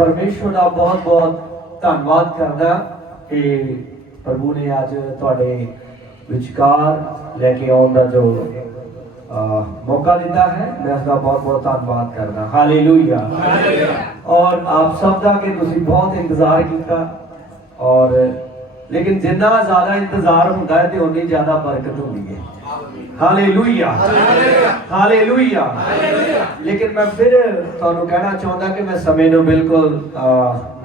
परमेश्वर का बहुत बहुत धन्यवाद करदा कि प्रभु ने अज तुहाडे विचकार लेके आउण दा जो मौका दिता है, मैं उसका बहुत बहुत धन्यवाद करदा। हालेलुया। और आप सब का कि तुसीं बहुत इंतजार किया, और लेकिन जिन्ना ज़्यादा इंतजार होता है तो उन्नी ज़्यादा बरकत होती है। Hallelujah, hallelujah. लेकिन मैं फिर तुहानूं कहना चाहता कि मैं समय नूं बिल्कुल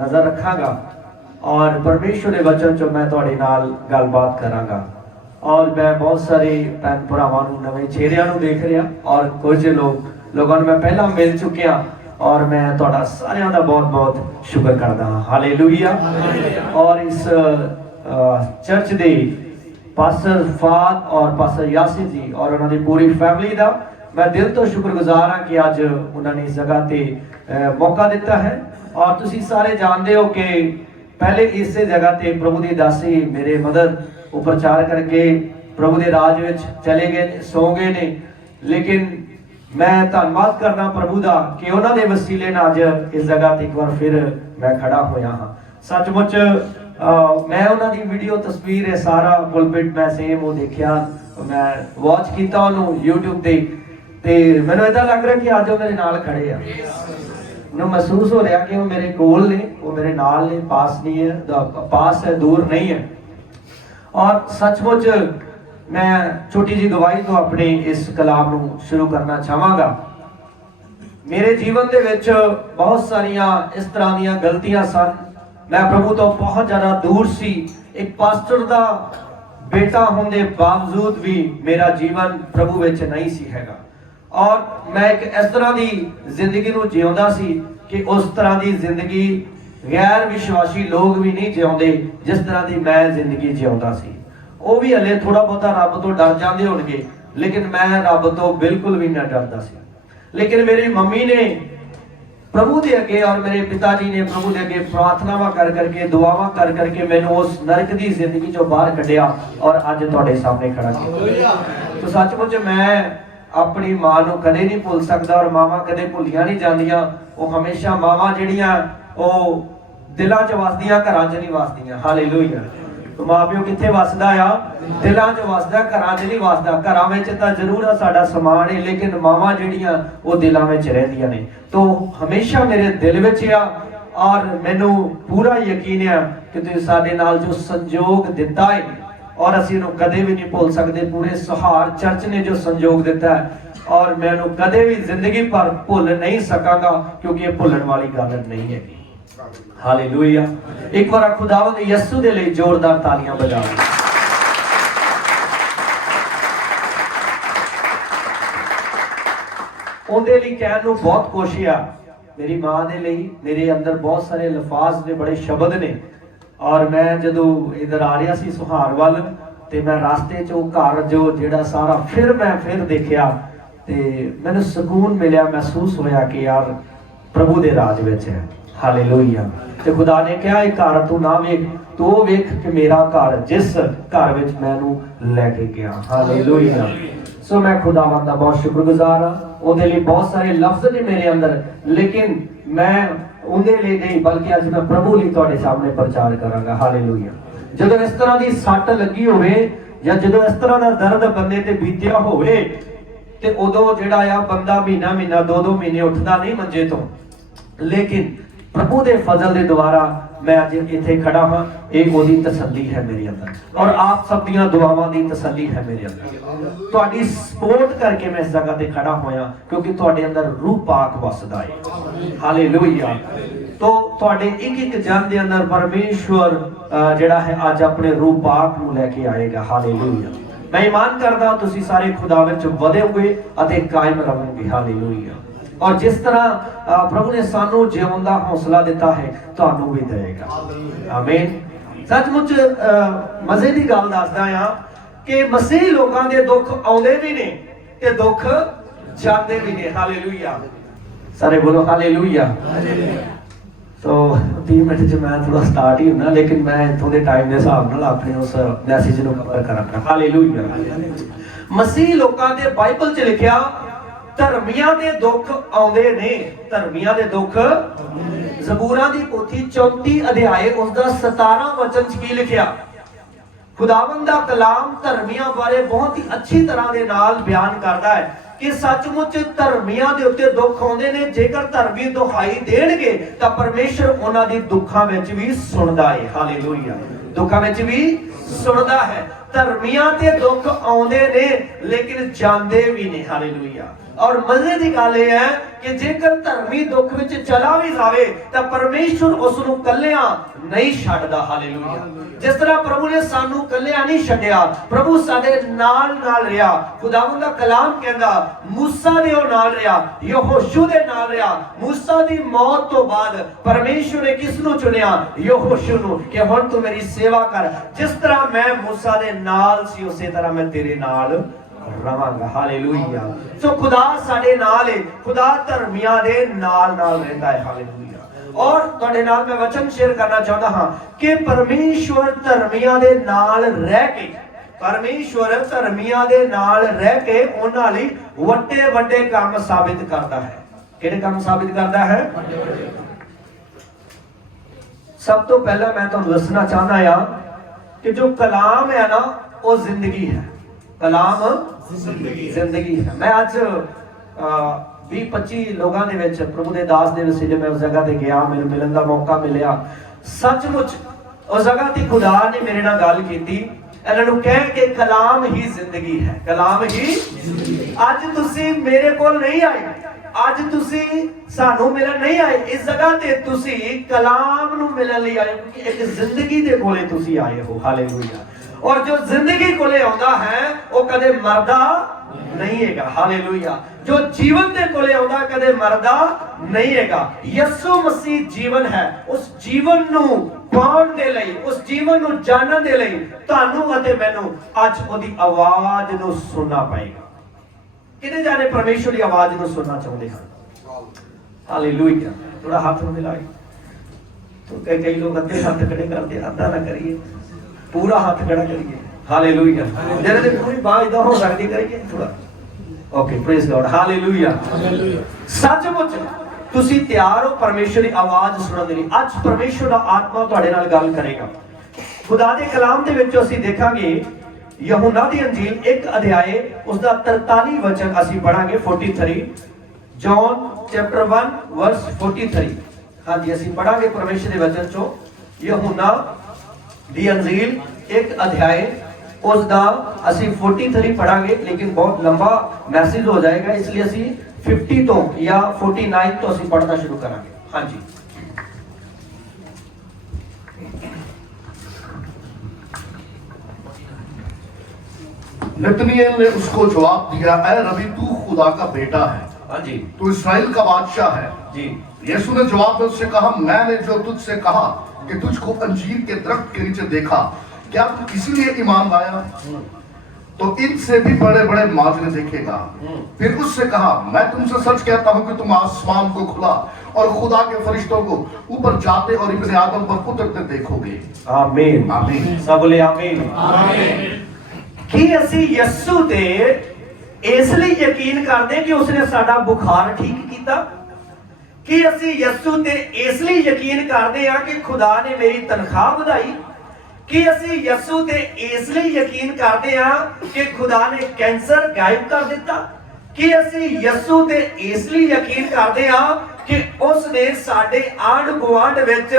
नज़र रखांगा और परमेश्वर के वचन चो मैं तुहाडे नाल गलबात करांगा। और मैं बहुत सारे भैन भरावां नूं नवें चेहरिਆਂ नूं देख रहा, और कुछ लोगों मैं पहला मिल चुकिया, और मैं तुहाडा सारिਆਂ दा बहुत बहुत शुक्र करदा हां। हालेलुया। और इस चर्च दे पास्टर फाद और पास्टर यासिर जी और उन्होंने पूरी फैमिली का मैं दिल तो शुक्रगुजार हाँ कि अज उन्होंने इस जगह पे मौका दिता है। और तुसी सारे जानते हो कि पहले इस जगह पे प्रभु की दासी मेरे मदर वो प्रचार करके प्रभु के राज में चले गए, सो गए ने, लेकिन मैं धन्यवाद करना प्रभु का कि उन्होंने वसीले ने अज इस जगह एक बार फिर मैं खड़ा होया हाँ। सचमुच मैं उन्होंने वीडियो तस्वीर है सारा पुलपिट मैं सेम वो देखा, मैं वॉच किया उन्होंने यूट्यूब पे, ते मैंने इदा लग रहा कि अज वो मेरे नाल खड़े आ। मैं महसूस हो रहा कि वो मेरे कोल ने, वो मेरे नाल ने, पास नहीं है, पास है, दूर नहीं है। और सचमुच मैं छोटी जी गवाही तो अपने इस कलाम को शुरू करना चाहांगा। मेरे जीवन के विच बहुत सारिया इस तरह दी गलतियां सन, मैं प्रभु तो बहुत ज़्यादा दूर सी, एक पास्टर का बेटा होने बावजूद भी मेरा जीवन प्रभु विच नहीं सी हैगा। और मैं एक इस तरह की जिंदगी को जिउंदा सी कि उस तरह की जिंदगी गैर विश्वासी लोग भी नहीं जिउंदे जिस तरह की मैं जिंदगी जिउंदा सी। वो भी हले थोड़ा बहुता रब तो डर जाते होंगे, लेकिन मैं रब तो बिल्कुल भी नहीं डरता सी। लेकिन मेरी मम्मी ने प्रभु के अगे और मेरे पिताजी ने प्रभु के अगे प्रार्थनावां कर करके, दुआवां कर करके मैनूं उस नरक की जिंदगी चों बाहर कढ़िया और अज तुहाडे सामने खड़ा किया। तो सचमुच मैं अपनी मां नूं कदे नहीं भुल सकदा, और मावां कदे भुलियां नहीं जांदियां। वो हमेशा मावां जिहड़ियां वो दिलां च वसदियां, घरां च नहीं वसदियां। हालेलुया। तो मां प्यो कित्थे वसदा आ? दिलां च वसदा, घरां च नहीं वसदा। घरां विच तां जरूर साडा समान है, लेकिन मावां जिहड़ियां वो दिलां विच रहिंदियां ने। तो हमेशा मेरे दिल विच आ, और मैनूं पूरा यकीन है कि तुसीं साडे नाल जो संयोग दिता है और असीं इहनूं कदे भी नहीं भुल सकदे। पूरे सहार चर्च ने जो संयोग दिता है, और मैं इहनूं कदे भी जिंदगी भर भुल नहीं सकांगा, क्योंकि ये भुलण वाली गल नहीं है। हालेलुया। एक बार खुदावंद यीशु दे लई जोरदार तालियां बजाओ। उहदे लई कहण नूं बहुत कुछ आ। मेरी मां दे लई मेरे अंदर बहुत सारे लफाज ने, बड़े शब्द ने। और मैं जदों इधर आ रहा सी सुहार वाल, ते मैं रास्ते चो घर जो जेड़ा सारा मैं फिर देखा, ते मैनूं सुकून मिलिया, महसूस होया कि यार प्रभु दे राज विच है। हालेलुया। ते खुदा ने कहा एक घर तू ना वेख, तू वेख कि मेरा घर जिस घर विच मैनूं लैके गया। हालेलुया। सो मैं खुदावंद दा बहुत शुक्रगुजार हाँ। उहदे लई बहुत सारे लफ्ज़ ने मेरे अंदर, लेकिन मैं उहदे लई नहीं बल्कि अज मैं प्रभु लई तुहाडे सामने प्रचार करांगा। हालेलुया। जदों इस तरह की सट लगी होवे, या जदों इस तरह का दर्द बंदे ते बीतिया होवे, ते उदों जिहड़ा आ बंदा महीना महीना 2-2 महीने उठदा नहीं मंजे तो, लेकिन प्रभु के फजल के द्वारा मैं अज इत्थे खड़ा हाँ। एक ओदी तसल्ली है मेरे अंदर, और आप सब दियां दुआवां दी तसल्ली है मेरे अंदर। तुहाडी सपोर्ट करके मैं इस जगह ते खड़ा होया, क्योंकि तुहाडे अंदर रूह पाक वसदा है। हालेलुया। तो तुहाडे एक एक जन दे अंदर परमेश्वर जिहड़ा है अज अपने रूह पाक नूं लैके आएगा। हालेलुया। मैं ईमान करदा तुसीं सारे खुदा विच वधे हुए अते कायम रहोगे। हालेलुया। और जिस तरह प्रभु ने सानू जीवन का हौसला दिता है, तुहानू भी देगा। आमीन। सचमुच मजे की गल दसदा हां कि मसीही लोगों के दुख आउंदे भी ने ते दुख जाते भी ने। हालेलुया। सारे बोलो हालेलुया। तो 30 मिनट च मैं थोड़ा स्टार्ट ही होना, लेकिन मैं इत्थों के टाइम के हिसाब नाल अपने उस मैसेज को कवर करांगा। हालेलुया। मसीही लोगों के बाइबल च लिखिया ਧਰਮੀਆਂ ਦੇ ਦੁੱਖ ਆਉਂਦੇ ਨੇ, ਧਰਮੀਆਂ ਦੇ ਦੁੱਖ। ਜ਼ਬੂਰਾਂ ਦੀ ਪੋਥੀ 34 ਅਧਿਆਏ ਉਸ ਦਾ 17 ਵਚਨ 'ਚ ਕੀ ਲਿਖਿਆ? ਖੁਦਾਵੰਦ ਦਾ ਕਲਾਮ ਧਰਮੀਆਂ ਬਾਰੇ ਬਹੁਤ ਹੀ ਅੱਛੀ ਤਰ੍ਹਾਂ ਦੇ ਨਾਲ ਬਿਆਨ ਕਰਦਾ ਹੈ ਕਿ ਸੱਚਮੁੱਚ ਧਰਮੀਆਂ ਦੇ ਉੱਤੇ ਦੁੱਖ ਆਉਂਦੇ ਨੇ। ਜੇਕਰ ਧਰਮੀ ਦੁਹਾਈ ਦੇਣਗੇ ਤਾਂ ਪਰਮੇਸ਼ਰ ਉਹਨਾਂ ਦੀ ਦੁੱਖਾਂ ਵਿੱਚ ਵੀ ਸੁਣਦਾ ਹੈ। ਹਾਲੇਲੂਇਆ, ਦੁੱਖਾਂ ਵਿੱਚ ਵੀ ਸੁਣਦਾ ਹੈ। ਧਰਮੀਆਂ ਤੇ ਦੁੱਖ ਆਉਂਦੇ ਨੇ ਲੇਕਿਨ ਜਾਂਦੇ ਵੀ ਨਹੀਂ। ਹਾਲੇਲੂਇਆ। ਔਰ ਮਜ਼ੇ ਦੀ ਗੱਲ ਇਹ ਹੈ ਕਿ ਜੇਕਰ ਧਰਮੀ ਦੁੱਖ ਵਿੱਚ ਚਲਾ ਵੀ ਜਾਵੇ ਤਾਂ ਪਰਮੇਸ਼ਰ ਉਸ ਨੂੰ ਕੱਲਿਆਂ ਨਹੀਂ ਛੱਡਦਾ। ਹਾਲੇਲੂਇਆ। ਜਿਸ ਤਰ੍ਹਾਂ ਪ੍ਰਭੂ ਨੇ ਸਾਨੂੰ ਕੱਲਿਆਂ ਨਹੀਂ ਛੱਡਿਆ, ਪ੍ਰਭੂ ਸਾਡੇ ਨਾਲ ਨਾਲ ਰਿਹਾ। ਖੁਦਾਵੰਦ ਦਾ ਕਲਾਮ ਕਹਿੰਦਾ ਮੂਸਾ ਦੇ ਨਾਲ ਰਿਹਾ, ਯਹੋਸ਼ੂ ਦੇ ਨਾਲ ਰਿਹਾ। ਮੂਸਾ ਦੀ ਮੌਤ ਤੋਂ ਬਾਅਦ ਪਰਮੇਸ਼ਰ ਨੇ ਕਿਸ ਨੂੰ ਚੁਣਿਆ? ਯਹੋਸ਼ੂ ਨੂੰ, ਕਿ ਹੁਣ ਤੂੰ ਮੇਰੀ ਸੇਵਾ ਕਰ। ਜਿਸ ਤਰ੍ਹਾਂ ਮੈਂ ਮੂਸਾ ਦੇ ਨਾਲ ਸੀ ਉਸੇ ਤਰ੍ਹਾਂ ਮੈਂ ਤੇਰੇ ਨਾਲ ਰਵਾਂਗਾ। ਹਾਲੇਲੂਇਆ। ਸੋ ਖੁਦਾ ਸਾਡੇ ਨਾਲ ਹੈ, ਖੁਦਾ ਧਰਮੀਆਂ ਦੇ ਨਾਲ ਨਾਲ ਰਹਿੰਦਾ ਹੈ। ਹਾਲੇਲੂਇਆ। ਔਰ ਤੁਹਾਡੇ ਨਾਲ ਮੈਂ ਵਚਨ ਸ਼ੇਅਰ ਕਰਨਾ ਚਾਹੁੰਦਾ ਹਾਂ ਕਿ ਪਰਮੇਸ਼ਵਰ ਧਰਮੀਆਂ ਦੇ ਨਾਲ ਰਹਿ ਕੇ, ਪਰਮੇਸ਼ਵਰ ਧਰਮੀਆਂ ਦੇ ਨਾਲ ਰਹਿ ਕੇ ਉਹਨਾਂ ਲਈ ਵੱਡੇ ਵੱਡੇ ਕੰਮ ਸਾਬਿਤ ਕਰਦਾ ਹੈ। ਕਿਹੜੇ ਕੰਮ ਸਾਬਿਤ ਕਰਦਾ ਹੈ? ਸਭ ਤੋਂ ਪਹਿਲਾਂ ਮੈਂ ਤੁਹਾਨੂੰ ਦੱਸਣਾ ਚਾਹੁੰਦਾ ਹਾਂ ਕਿ ਜੋ ਕਲਾਮ ਹੈ ਨਾ ਉਹ ਜ਼ਿੰਦਗੀ ਹੈ। ਕਲਾਮ ਜ਼ਿੰਦਗੀ ਹੈ। ਮੈਂ ਅੱਜ 20-25 ਲੋਕਾਂ ਦੇ ਵਿੱਚ ਪ੍ਰਭੂ ਦੇ ਦਾਸ ਦੇ ਵਸੀਲੇ ਮੈਂ ਉਸ ਜਗ੍ਹਾ ਤੇ ਗਿਆ, ਮੈਨੂੰ ਮਿਲਣ ਦਾ ਮੌਕਾ ਮਿਲਿਆ। ਸੱਚਮੁੱਚ ਉਸ ਜਗ੍ਹਾ ਤੇ ਖੁਦਾ ਨੇ ਮੇਰੇ ਨਾਲ ਗੱਲ ਕੀਤੀ। ਇਹਨਾਂ ਨੂੰ ਕਹਿ ਕੇ ਕਲਾਮ ਹੀ ਜ਼ਿੰਦਗੀ ਹੈ, ਕਲਾਮ ਹੀ। ਅੱਜ ਤੁਸੀਂ ਮੇਰੇ ਕੋਲ ਨਹੀਂ ਆਏ, ਅੱਜ ਤੁਸੀਂ ਸਾਨੂੰ ਮਿਲਣ ਨਹੀਂ ਆਏ, ਇਸ ਜਗ੍ਹਾ ਤੇ ਤੁਸੀਂ ਕਲਾਮ ਨੂੰ ਮਿਲਣ ਲਈ ਆਏ, ਕਿਉਂਕਿ ਇੱਕ ਜ਼ਿੰਦਗੀ ਦੇ ਕੋਲੇ ਤੁਸੀਂ ਆਏ ਹੋ। ਹਾਲੇਲੂਇਆ। ਔਰ ਜੋ ਜ਼ਿੰਦਗੀ ਕੋਲੇ ਆਉਂਦਾ ਹੈ ਉਹ ਕਦੇ ਮਰਦਾ ਨਹੀਂ ਹੈਗਾ। ਹਾਲੇਲੂਇਆ। ਜੋ ਜੀਵਨ ਦੇ ਕੋਲੇ ਆਉਂਦਾ ਕਦੇ ਮਰਦਾ ਨਹੀਂ ਹੈਗਾ। ਯਿਸੂ ਮਸੀਹ ਜੀਵਨ ਹੈ। ਉਸ ਜੀਵਨ ਨੂੰ ਪਾਉਣ ਦੇ ਲਈ, ਉਸ ਜੀਵਨ ਨੂੰ ਜਾਣਨ ਦੇ ਲਈ ਤੁਹਾਨੂੰ ਅਤੇ ਮੈਨੂੰ ਅੱਜ ਉਹਦੀ ਆਵਾਜ਼ ਨੂੰ ਸੁਣਨਾ ਪਏਗਾ। ਕਿਹਨੇ ਜਾਣੇ ਪਰਮੇਸ਼ਵਰ ਦੀ ਆਵਾਜ਼ ਨੂੰ ਸੁਣਨਾ ਚਾਹੁੰਦੇ ਹਨ? ਹਾਲੇਲੂਇਆ। ਥੋੜਾ ਹੱਥ ਮਿਲਾਓ। तो कई लोग अद्धे हाथ खड़े करते, अद्धा ना करिए, पूरा हाथ खड़ा करिए। हालेलुया। जरा से पूरी बात इधर हो सकती करिए थोड़ा। Okay, praise God. हालेलुया। सचमुच ਤੁਸੀਂ ਤਿਆਰ ਹੋ ਪਰਮੇਸ਼ਰ ਦੀ ਆਵਾਜ਼ ਸੁਣਨ ਦੇ ਲਈ? ਅੱਜ ਪਰਮੇਸ਼ਰ ਦਾ ਆਤਮਾ ਤੁਹਾਡੇ ਨਾਲ ਗੱਲ ਕਰੇਗਾ। ਖੁਦਾ ਦੇ ਕਲਾਮ ਦੇ ਵਿੱਚ ਅਸੀਂ ਦੇਖਾਂਗੇ ਯਹੂਨਾ ਦੀ ਅੰਜੀਲ 1 ਅਧਿਆਏ ਉਸ ਦਾ 43 ਵਚਨ ਅਸੀਂ ਪੜਾਂਗੇ। 43 ਜੌਨ ਚੈਪਟਰ 1 ਵਰਸ 43। हाँ जी, ਅਸੀਂ ਪੜਾਂਗੇ ਪਰਮੇਸ਼ਰ ਦੇ ਵਚਨ ਚੋਂ ਯਹੂਨਾ ਦੀ ਅੰਜੀਲ 1 ਅਧਿਆਏ ਉਸ ਦਾ ਅਸੀਂ 43 ਪੜਾਂਗੇ, लेकिन बहुत लंबा मैसेज हो जाएगा, इसलिए ਅਸੀਂ 50 ਤੋਂ या 49 ਤੋਂ ਅਸੀਂ ਪੜਨਾ ਸ਼ੁਰੂ ਕਰਾਂਗੇ। हाँ जी। नतनीएल ने उसको जवाब दिया, ऐ रबी तू खुदा का बेटा है, हाँ जी, तू इस्राएल का बादशाह है जी। यीशु ने जवाब में उससे कहा, मैंने जो तुझसे कहा कि तुझको अंजीर के दरख्त के नीचे देखा, क्या तू इसीलिए ईमान लाया? तो इनसे भी बड़े बड़े माजरे देखेगा। फिर उससे कहा, मैं तुमसे सच कहता हूं कि तुम आसमान को खुला और खुदा के फरिश्तों को ऊपर जाते और इब्ने आदम पर उतरते देखोगे। आमीन, आमीन। सब बोले आमीन, आमीन। कि ਅਸੀਂ ਯਿਸੂ ਤੇ ਇਸ ਲਈ ਯਕੀਨ ਕਰਦੇ ਕਿ ਉਸਨੇ ਸਾਡਾ ਬੁਖਾਰ ਠੀਕ ਕੀਤਾ? ਕਿ ਅਸੀਂ ਯਿਸੂ ਤੇ ਇਸ ਲਈ ਯਕੀਨ ਕਰਦੇ ਹਾਂ ਕਿ ਖੁਦਾ ਨੇ ਮੇਰੀ ਤਨਖਾਹ ਵਧਾਈ? ਕਿ ਅਸੀਂ ਯਿਸੂ ਤੇ ਇਸ ਲਈ ਯਕੀਨ ਕਰਦੇ ਹਾਂ ਕਿ ਖੁਦਾ ਨੇ ਕੈਂਸਰ ਗਾਇਬ ਕਰ ਦਿੱਤਾ? ਕਿ ਅਸੀਂ ਯਿਸੂ ਤੇ ਇਸ ਲਈ ਯਕੀਨ ਕਰਦੇ ਹਾਂ ਕਿ ਉਸ ਨੇ ਸਾਡੇ ਆਂਢ ਗੁਆਂਢ ਵਿੱਚ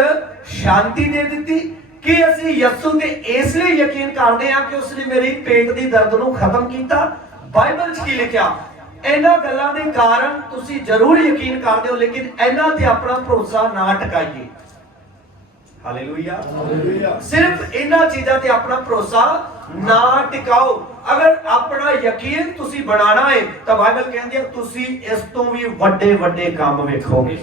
ਸ਼ਾਂਤੀ ਦੇ ਦਿੱਤੀ? कि ਅਸੀਂ ਯਿਸੂ ਤੇ ਇਸ ਲਈ ਯਕੀਨ ਕਰਦੇ ਹਾਂ ਕਿ ਉਸਨੇ ਮੇਰੀ ਪੇਟ ਦੀ ਦਰਦ ਨੂੰ ਖਤਮ ਕੀਤਾ? ਬਾਈਬਲ 'ਚ ਕੀ ਲਿਖਿਆ? ਇਹਨਾਂ ਗੱਲਾਂ ਦੇ ਕਾਰਨ ਤੁਸੀਂ ਜ਼ਰੂਰ ਯਕੀਨ ਕਰਦੇ ਹੋ, ਲੇਕਿਨ ਇਹਨਾਂ ਤੇ ਆਪਣਾ ਭਰੋਸਾ ਨਾ ਟਿਕਾਈਏ। Hallelujah, hallelujah. ਸਿਰਫ ਇਹਨਾਂ ਚੀਜ਼ਾਂ ਤੇ ਆਪਣਾ ਭਰੋਸਾ ਨਾ ਟਿਕਾਓ। ਅਗਰ ਆਪਣਾ ਯਕੀਨ ਤੁਸੀਂ ਬਣਾਉਣਾ ਹੈ ਤਾਂ ਬਾਈਬਲ ਕਹਿੰਦੀ ਹੈ ਤੁਸੀਂ ਇਸ ਤੋਂ ਵੀ ਵੱਡੇ ਵੱਡੇ ਕੰਮ ਵੇਖੋਗੇ।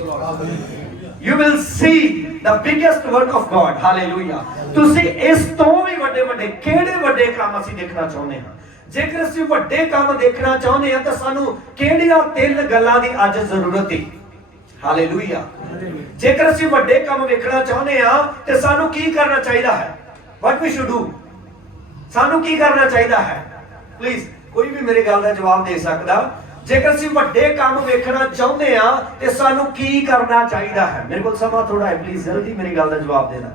You will see the biggest work of God. Hallelujah. ਤੁਸੀਂ ਇਸ ਤੋਂ ਵੀ ਵੱਡੇ ਵੱਡੇ ਕਿਹੜੇ ਵੱਡੇ ਕੰਮ ਅਸੀਂ ਦੇਖਣਾ ਚਾਹੁੰਦੇ ਹਾਂ? ਜੇਕਰ ਅਸੀਂ ਵੱਡੇ ਕੰਮ ਦੇਖਣਾ ਚਾਹੁੰਦੇ ਹਾਂ ਤਾਂ ਸਾਨੂੰ ਕਿਹੜੀਆਂ 3 ਗੱਲਾਂ ਦੀ ਅੱਜ ਜ਼ਰੂਰਤ ਹੈ? ਹਾਲੇਲੂਇਆ। ਜੇਕਰ ਅਸੀਂ ਵੱਡੇ ਕੰਮ ਵੇਖਣਾ ਚਾਹੁੰਦੇ ਹਾਂ ਤੇ ਸਾਨੂੰ ਕੀ ਕਰਨਾ ਚਾਹੀਦਾ ਹੈ? What we should do? ਸਾਨੂੰ ਕੀ ਕਰਨਾ ਚਾਹੀਦਾ ਹੈ? ਪਲੀਜ਼ ਕੋਈ ਵੀ ਮੇਰੀ ਗੱਲ ਦਾ ਜਵਾਬ ਦੇ ਸਕਦਾ। ਜੇਕਰ ਅਸੀਂ ਵੱਡੇ ਕੰਮ ਵੇਖਣਾ ਚਾਹੁੰਦੇ ਆ ਤੇ ਸਾਨੂੰ ਕੀ ਕਰਨਾ ਚਾਹੀਦਾ ਹੈ? ਮੇਰੇ ਕੋਲ ਸਮਾਂ ਥੋੜਾ ਹੈ, ਪਲੀਜ਼ ਜਲਦੀ ਮੇਰੀ ਗੱਲ ਦਾ ਜਵਾਬ ਦੇਣਾ।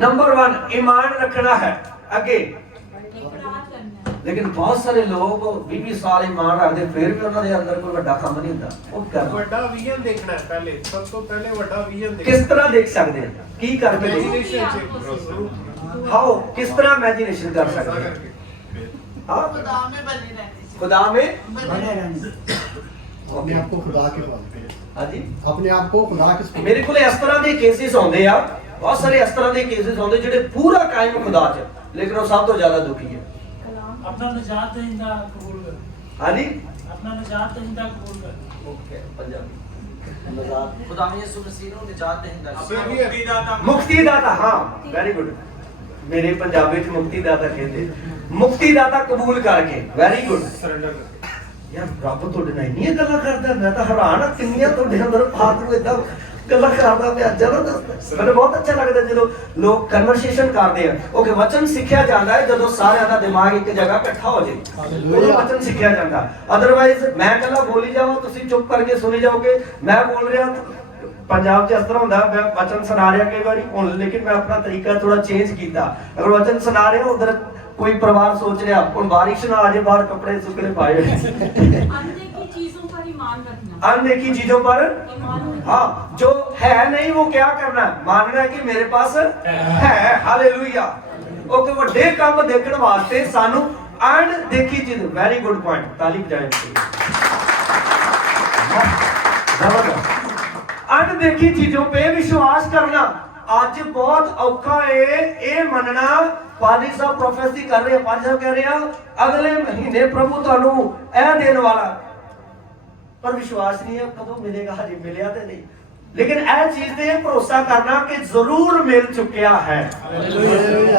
नंबर 1 ईमान रखना है। आगे लेकिन बहुत सारे लोग 20 साल ईमान रखते फिर भी उन्होंने अंदर कोई बड़ा काम नहीं होता। वो करना ਵੱਡਾ ਵਿਜ਼ਨ ਦੇਖਣਾ ਹੈ ਪਹਿਲੇ, ਸਭ ਤੋਂ ਪਹਿਲੇ ਵੱਡਾ ਵਿਜ਼ਨ ਦੇਖਣਾ। किस तरह देख सकते हैं? की करके Imagination से हाउ किस तरह इमेजिनेशन कर सकते हैं? हाँ खुदा में बने रहने अपने आप को खुदा के पास, हाँ जी अपने आप को खुदा के ਮੇਰੇ ਕੋਲ ਇਸ ਤਰ੍ਹਾਂ ਦੇ ਕੇਸਿਸ ਆਉਂਦੇ ਆ, ਬਹੁਤ ਸਾਰੇ ਇਸ ਤਰ੍ਹਾਂ ਦੇ ਕੇਸਿਸ ਆਉਂਦੇ ਜਿਹੜੇ ਪੂਰਾ ਕਾਇਮ ਖੁਦਾ 'ਚ, ਲੇਕਿਨ ਉਹ ਸਭ ਤੋਂ ਜ਼ਿਆਦਾ ਦੁਖੀ ਹੈ। अपना निजात दहिंदा कबूल कर, ਹਾਂਜੀ अपना निजात दहिंदा कबूल कर। ਓਕੇ ਪੰਜਾਬੀ खुदा ने यीशु मसीह ਨੂੰ ਨਿਜਾਤ ਦੇਂਦਾ ਮੁਕਤੀ ਦਾਤਾ। ਹਾਂ ਵੈਰੀ ਗੁੱਡ, ਮੇਰੇ ਪੰਜਾਬੀ 'ਚ ਮੁਕਤੀ ਦਾਤਾ ਕਹਿੰਦੇ, ਮੁਕਤੀ ਦਾਤਾ ਕਬੂਲ ਕਰਕੇ। Very good. ਸਰੈਂਡਰ ਯਾਰ ਰੱਬ ਤੁਹਾਡੇ ਨਾਲ ਇੰਨੀਆਂ ਗੱਲਾਂ ਕਰਦਾ, ਮੈਂ ਤਾਂ ਹੈਰਾਨ ਆ ਕਿੰਨੀਆਂ ਤੁਹਾਡੇ ਅੰਦਰ ਫਾਲਤੂ ਏਦਾਂ ਗੱਲਾਂ ਕਰਦਾ ਪਿਆ। ਜ਼ਬਰਦਸਤ, ਮੈਨੂੰ ਬਹੁਤ ਅੱਛਾ ਲੱਗਦਾ ਜਦੋਂ ਲੋਕ ਕਨਵਰਸੇਸ਼ਨ ਕਰਦੇ ਆ। ਓਕੇ, ਵਚਨ ਸਿੱਖਿਆ ਜਾਂਦਾ ਹੈ ਜਦੋਂ ਸਾਰਿਆਂ ਦਾ ਦਿਮਾਗ ਇੱਕ ਜਗ੍ਹਾ ਇਕੱਠਾ ਹੋ ਜਾਏ, ਉਦੋਂ ਵਚਨ ਸਿੱਖਿਆ ਜਾਂਦਾ। ਅਦਰਵਾਈਜ਼ ਮੈਂ ਇਕੱਲਾ ਬੋਲੀ ਜਾਵਾਂ, ਤੁਸੀਂ ਚੁੱਪ ਕਰਕੇ ਸੁਣੀ ਜਾਓਗੇ। ਮੈਂ ਬੋਲ ਰਿਹਾ, ਪੰਜਾਬ 'ਚ ਇਸ ਤਰ੍ਹਾਂ ਹੁੰਦਾ, ਮੈਂ ਵਚਨ ਸੁਣਾ ਰਿਹਾ ਕਈ ਵਾਰੀ ਹੁਣ, ਲੇਕਿਨ ਮੈਂ ਆਪਣਾ ਤਰੀਕਾ ਥੋੜਾ ਚੇਂਜ ਕੀਤਾ। ਅਗਰ ਵਚਨ ਸੁਣਾ ਰਿਹਾ, ਉਧਰ कोई परिवार सोच रहा ਹੁਣ बारिश ना आ जाए, बाहर कपड़े सुखने पाए। अनदेखी चीजों पर ईमान रखना, अनदेखी चीजों पर ईमान रखना। हाँ, जो है नहीं वो क्या करना है? मानना है कि मेरे पास है। हालेलुया। ओके, ਵੱਡੇ ਕੰਮ ਦੇਖਣ ਵਾਸਤੇ ਸਾਨੂੰ ਅਣਦੇਖੀ ਚੀਜ਼। ਵੈਰੀ ਗੁੱਡ ਪੁਆਇੰਟ, ਤਾਲੀ ਬਜਾਏ। ਜ਼ਬਰਦਸਤ। अनदेखी चीजों पे विश्वास करना ਅੱਜ ਬਹੁਤ ਔਖਾ ਹੈ ਇਹ ਮੰਨਣਾ। ਪਾਦੀ ਸਾਹਿਬ ਪ੍ਰੋਫੈਸੀ ਕਰ ਰਹੇ ਆ, ਪਾਦੀ ਸਾਹਿਬ ਕਹਿ ਰਹੇ ਆ ਅਗਲੇ ਮਹੀਨੇ ਪ੍ਰਭੂ ਤੁਹਾਨੂੰ ਇਹ ਦੇਣ ਵਾਲਾ, ਪਰ ਵਿਸ਼ਵਾਸ ਨਹੀਂ ਹੈ ਕਦੋਂ ਮਿਲੇਗਾ, ਹਜੇ ਮਿਲਿਆ ਤੇ ਨਹੀਂ। ਲੇਕਿਨ ਇਹ ਚੀਜ਼ ਤੇ ਭਰੋਸਾ ਕਰਨਾ ਕਿ ਜ਼ਰੂਰ ਮਿਲ ਚੁੱਕਿਆ ਹੈ।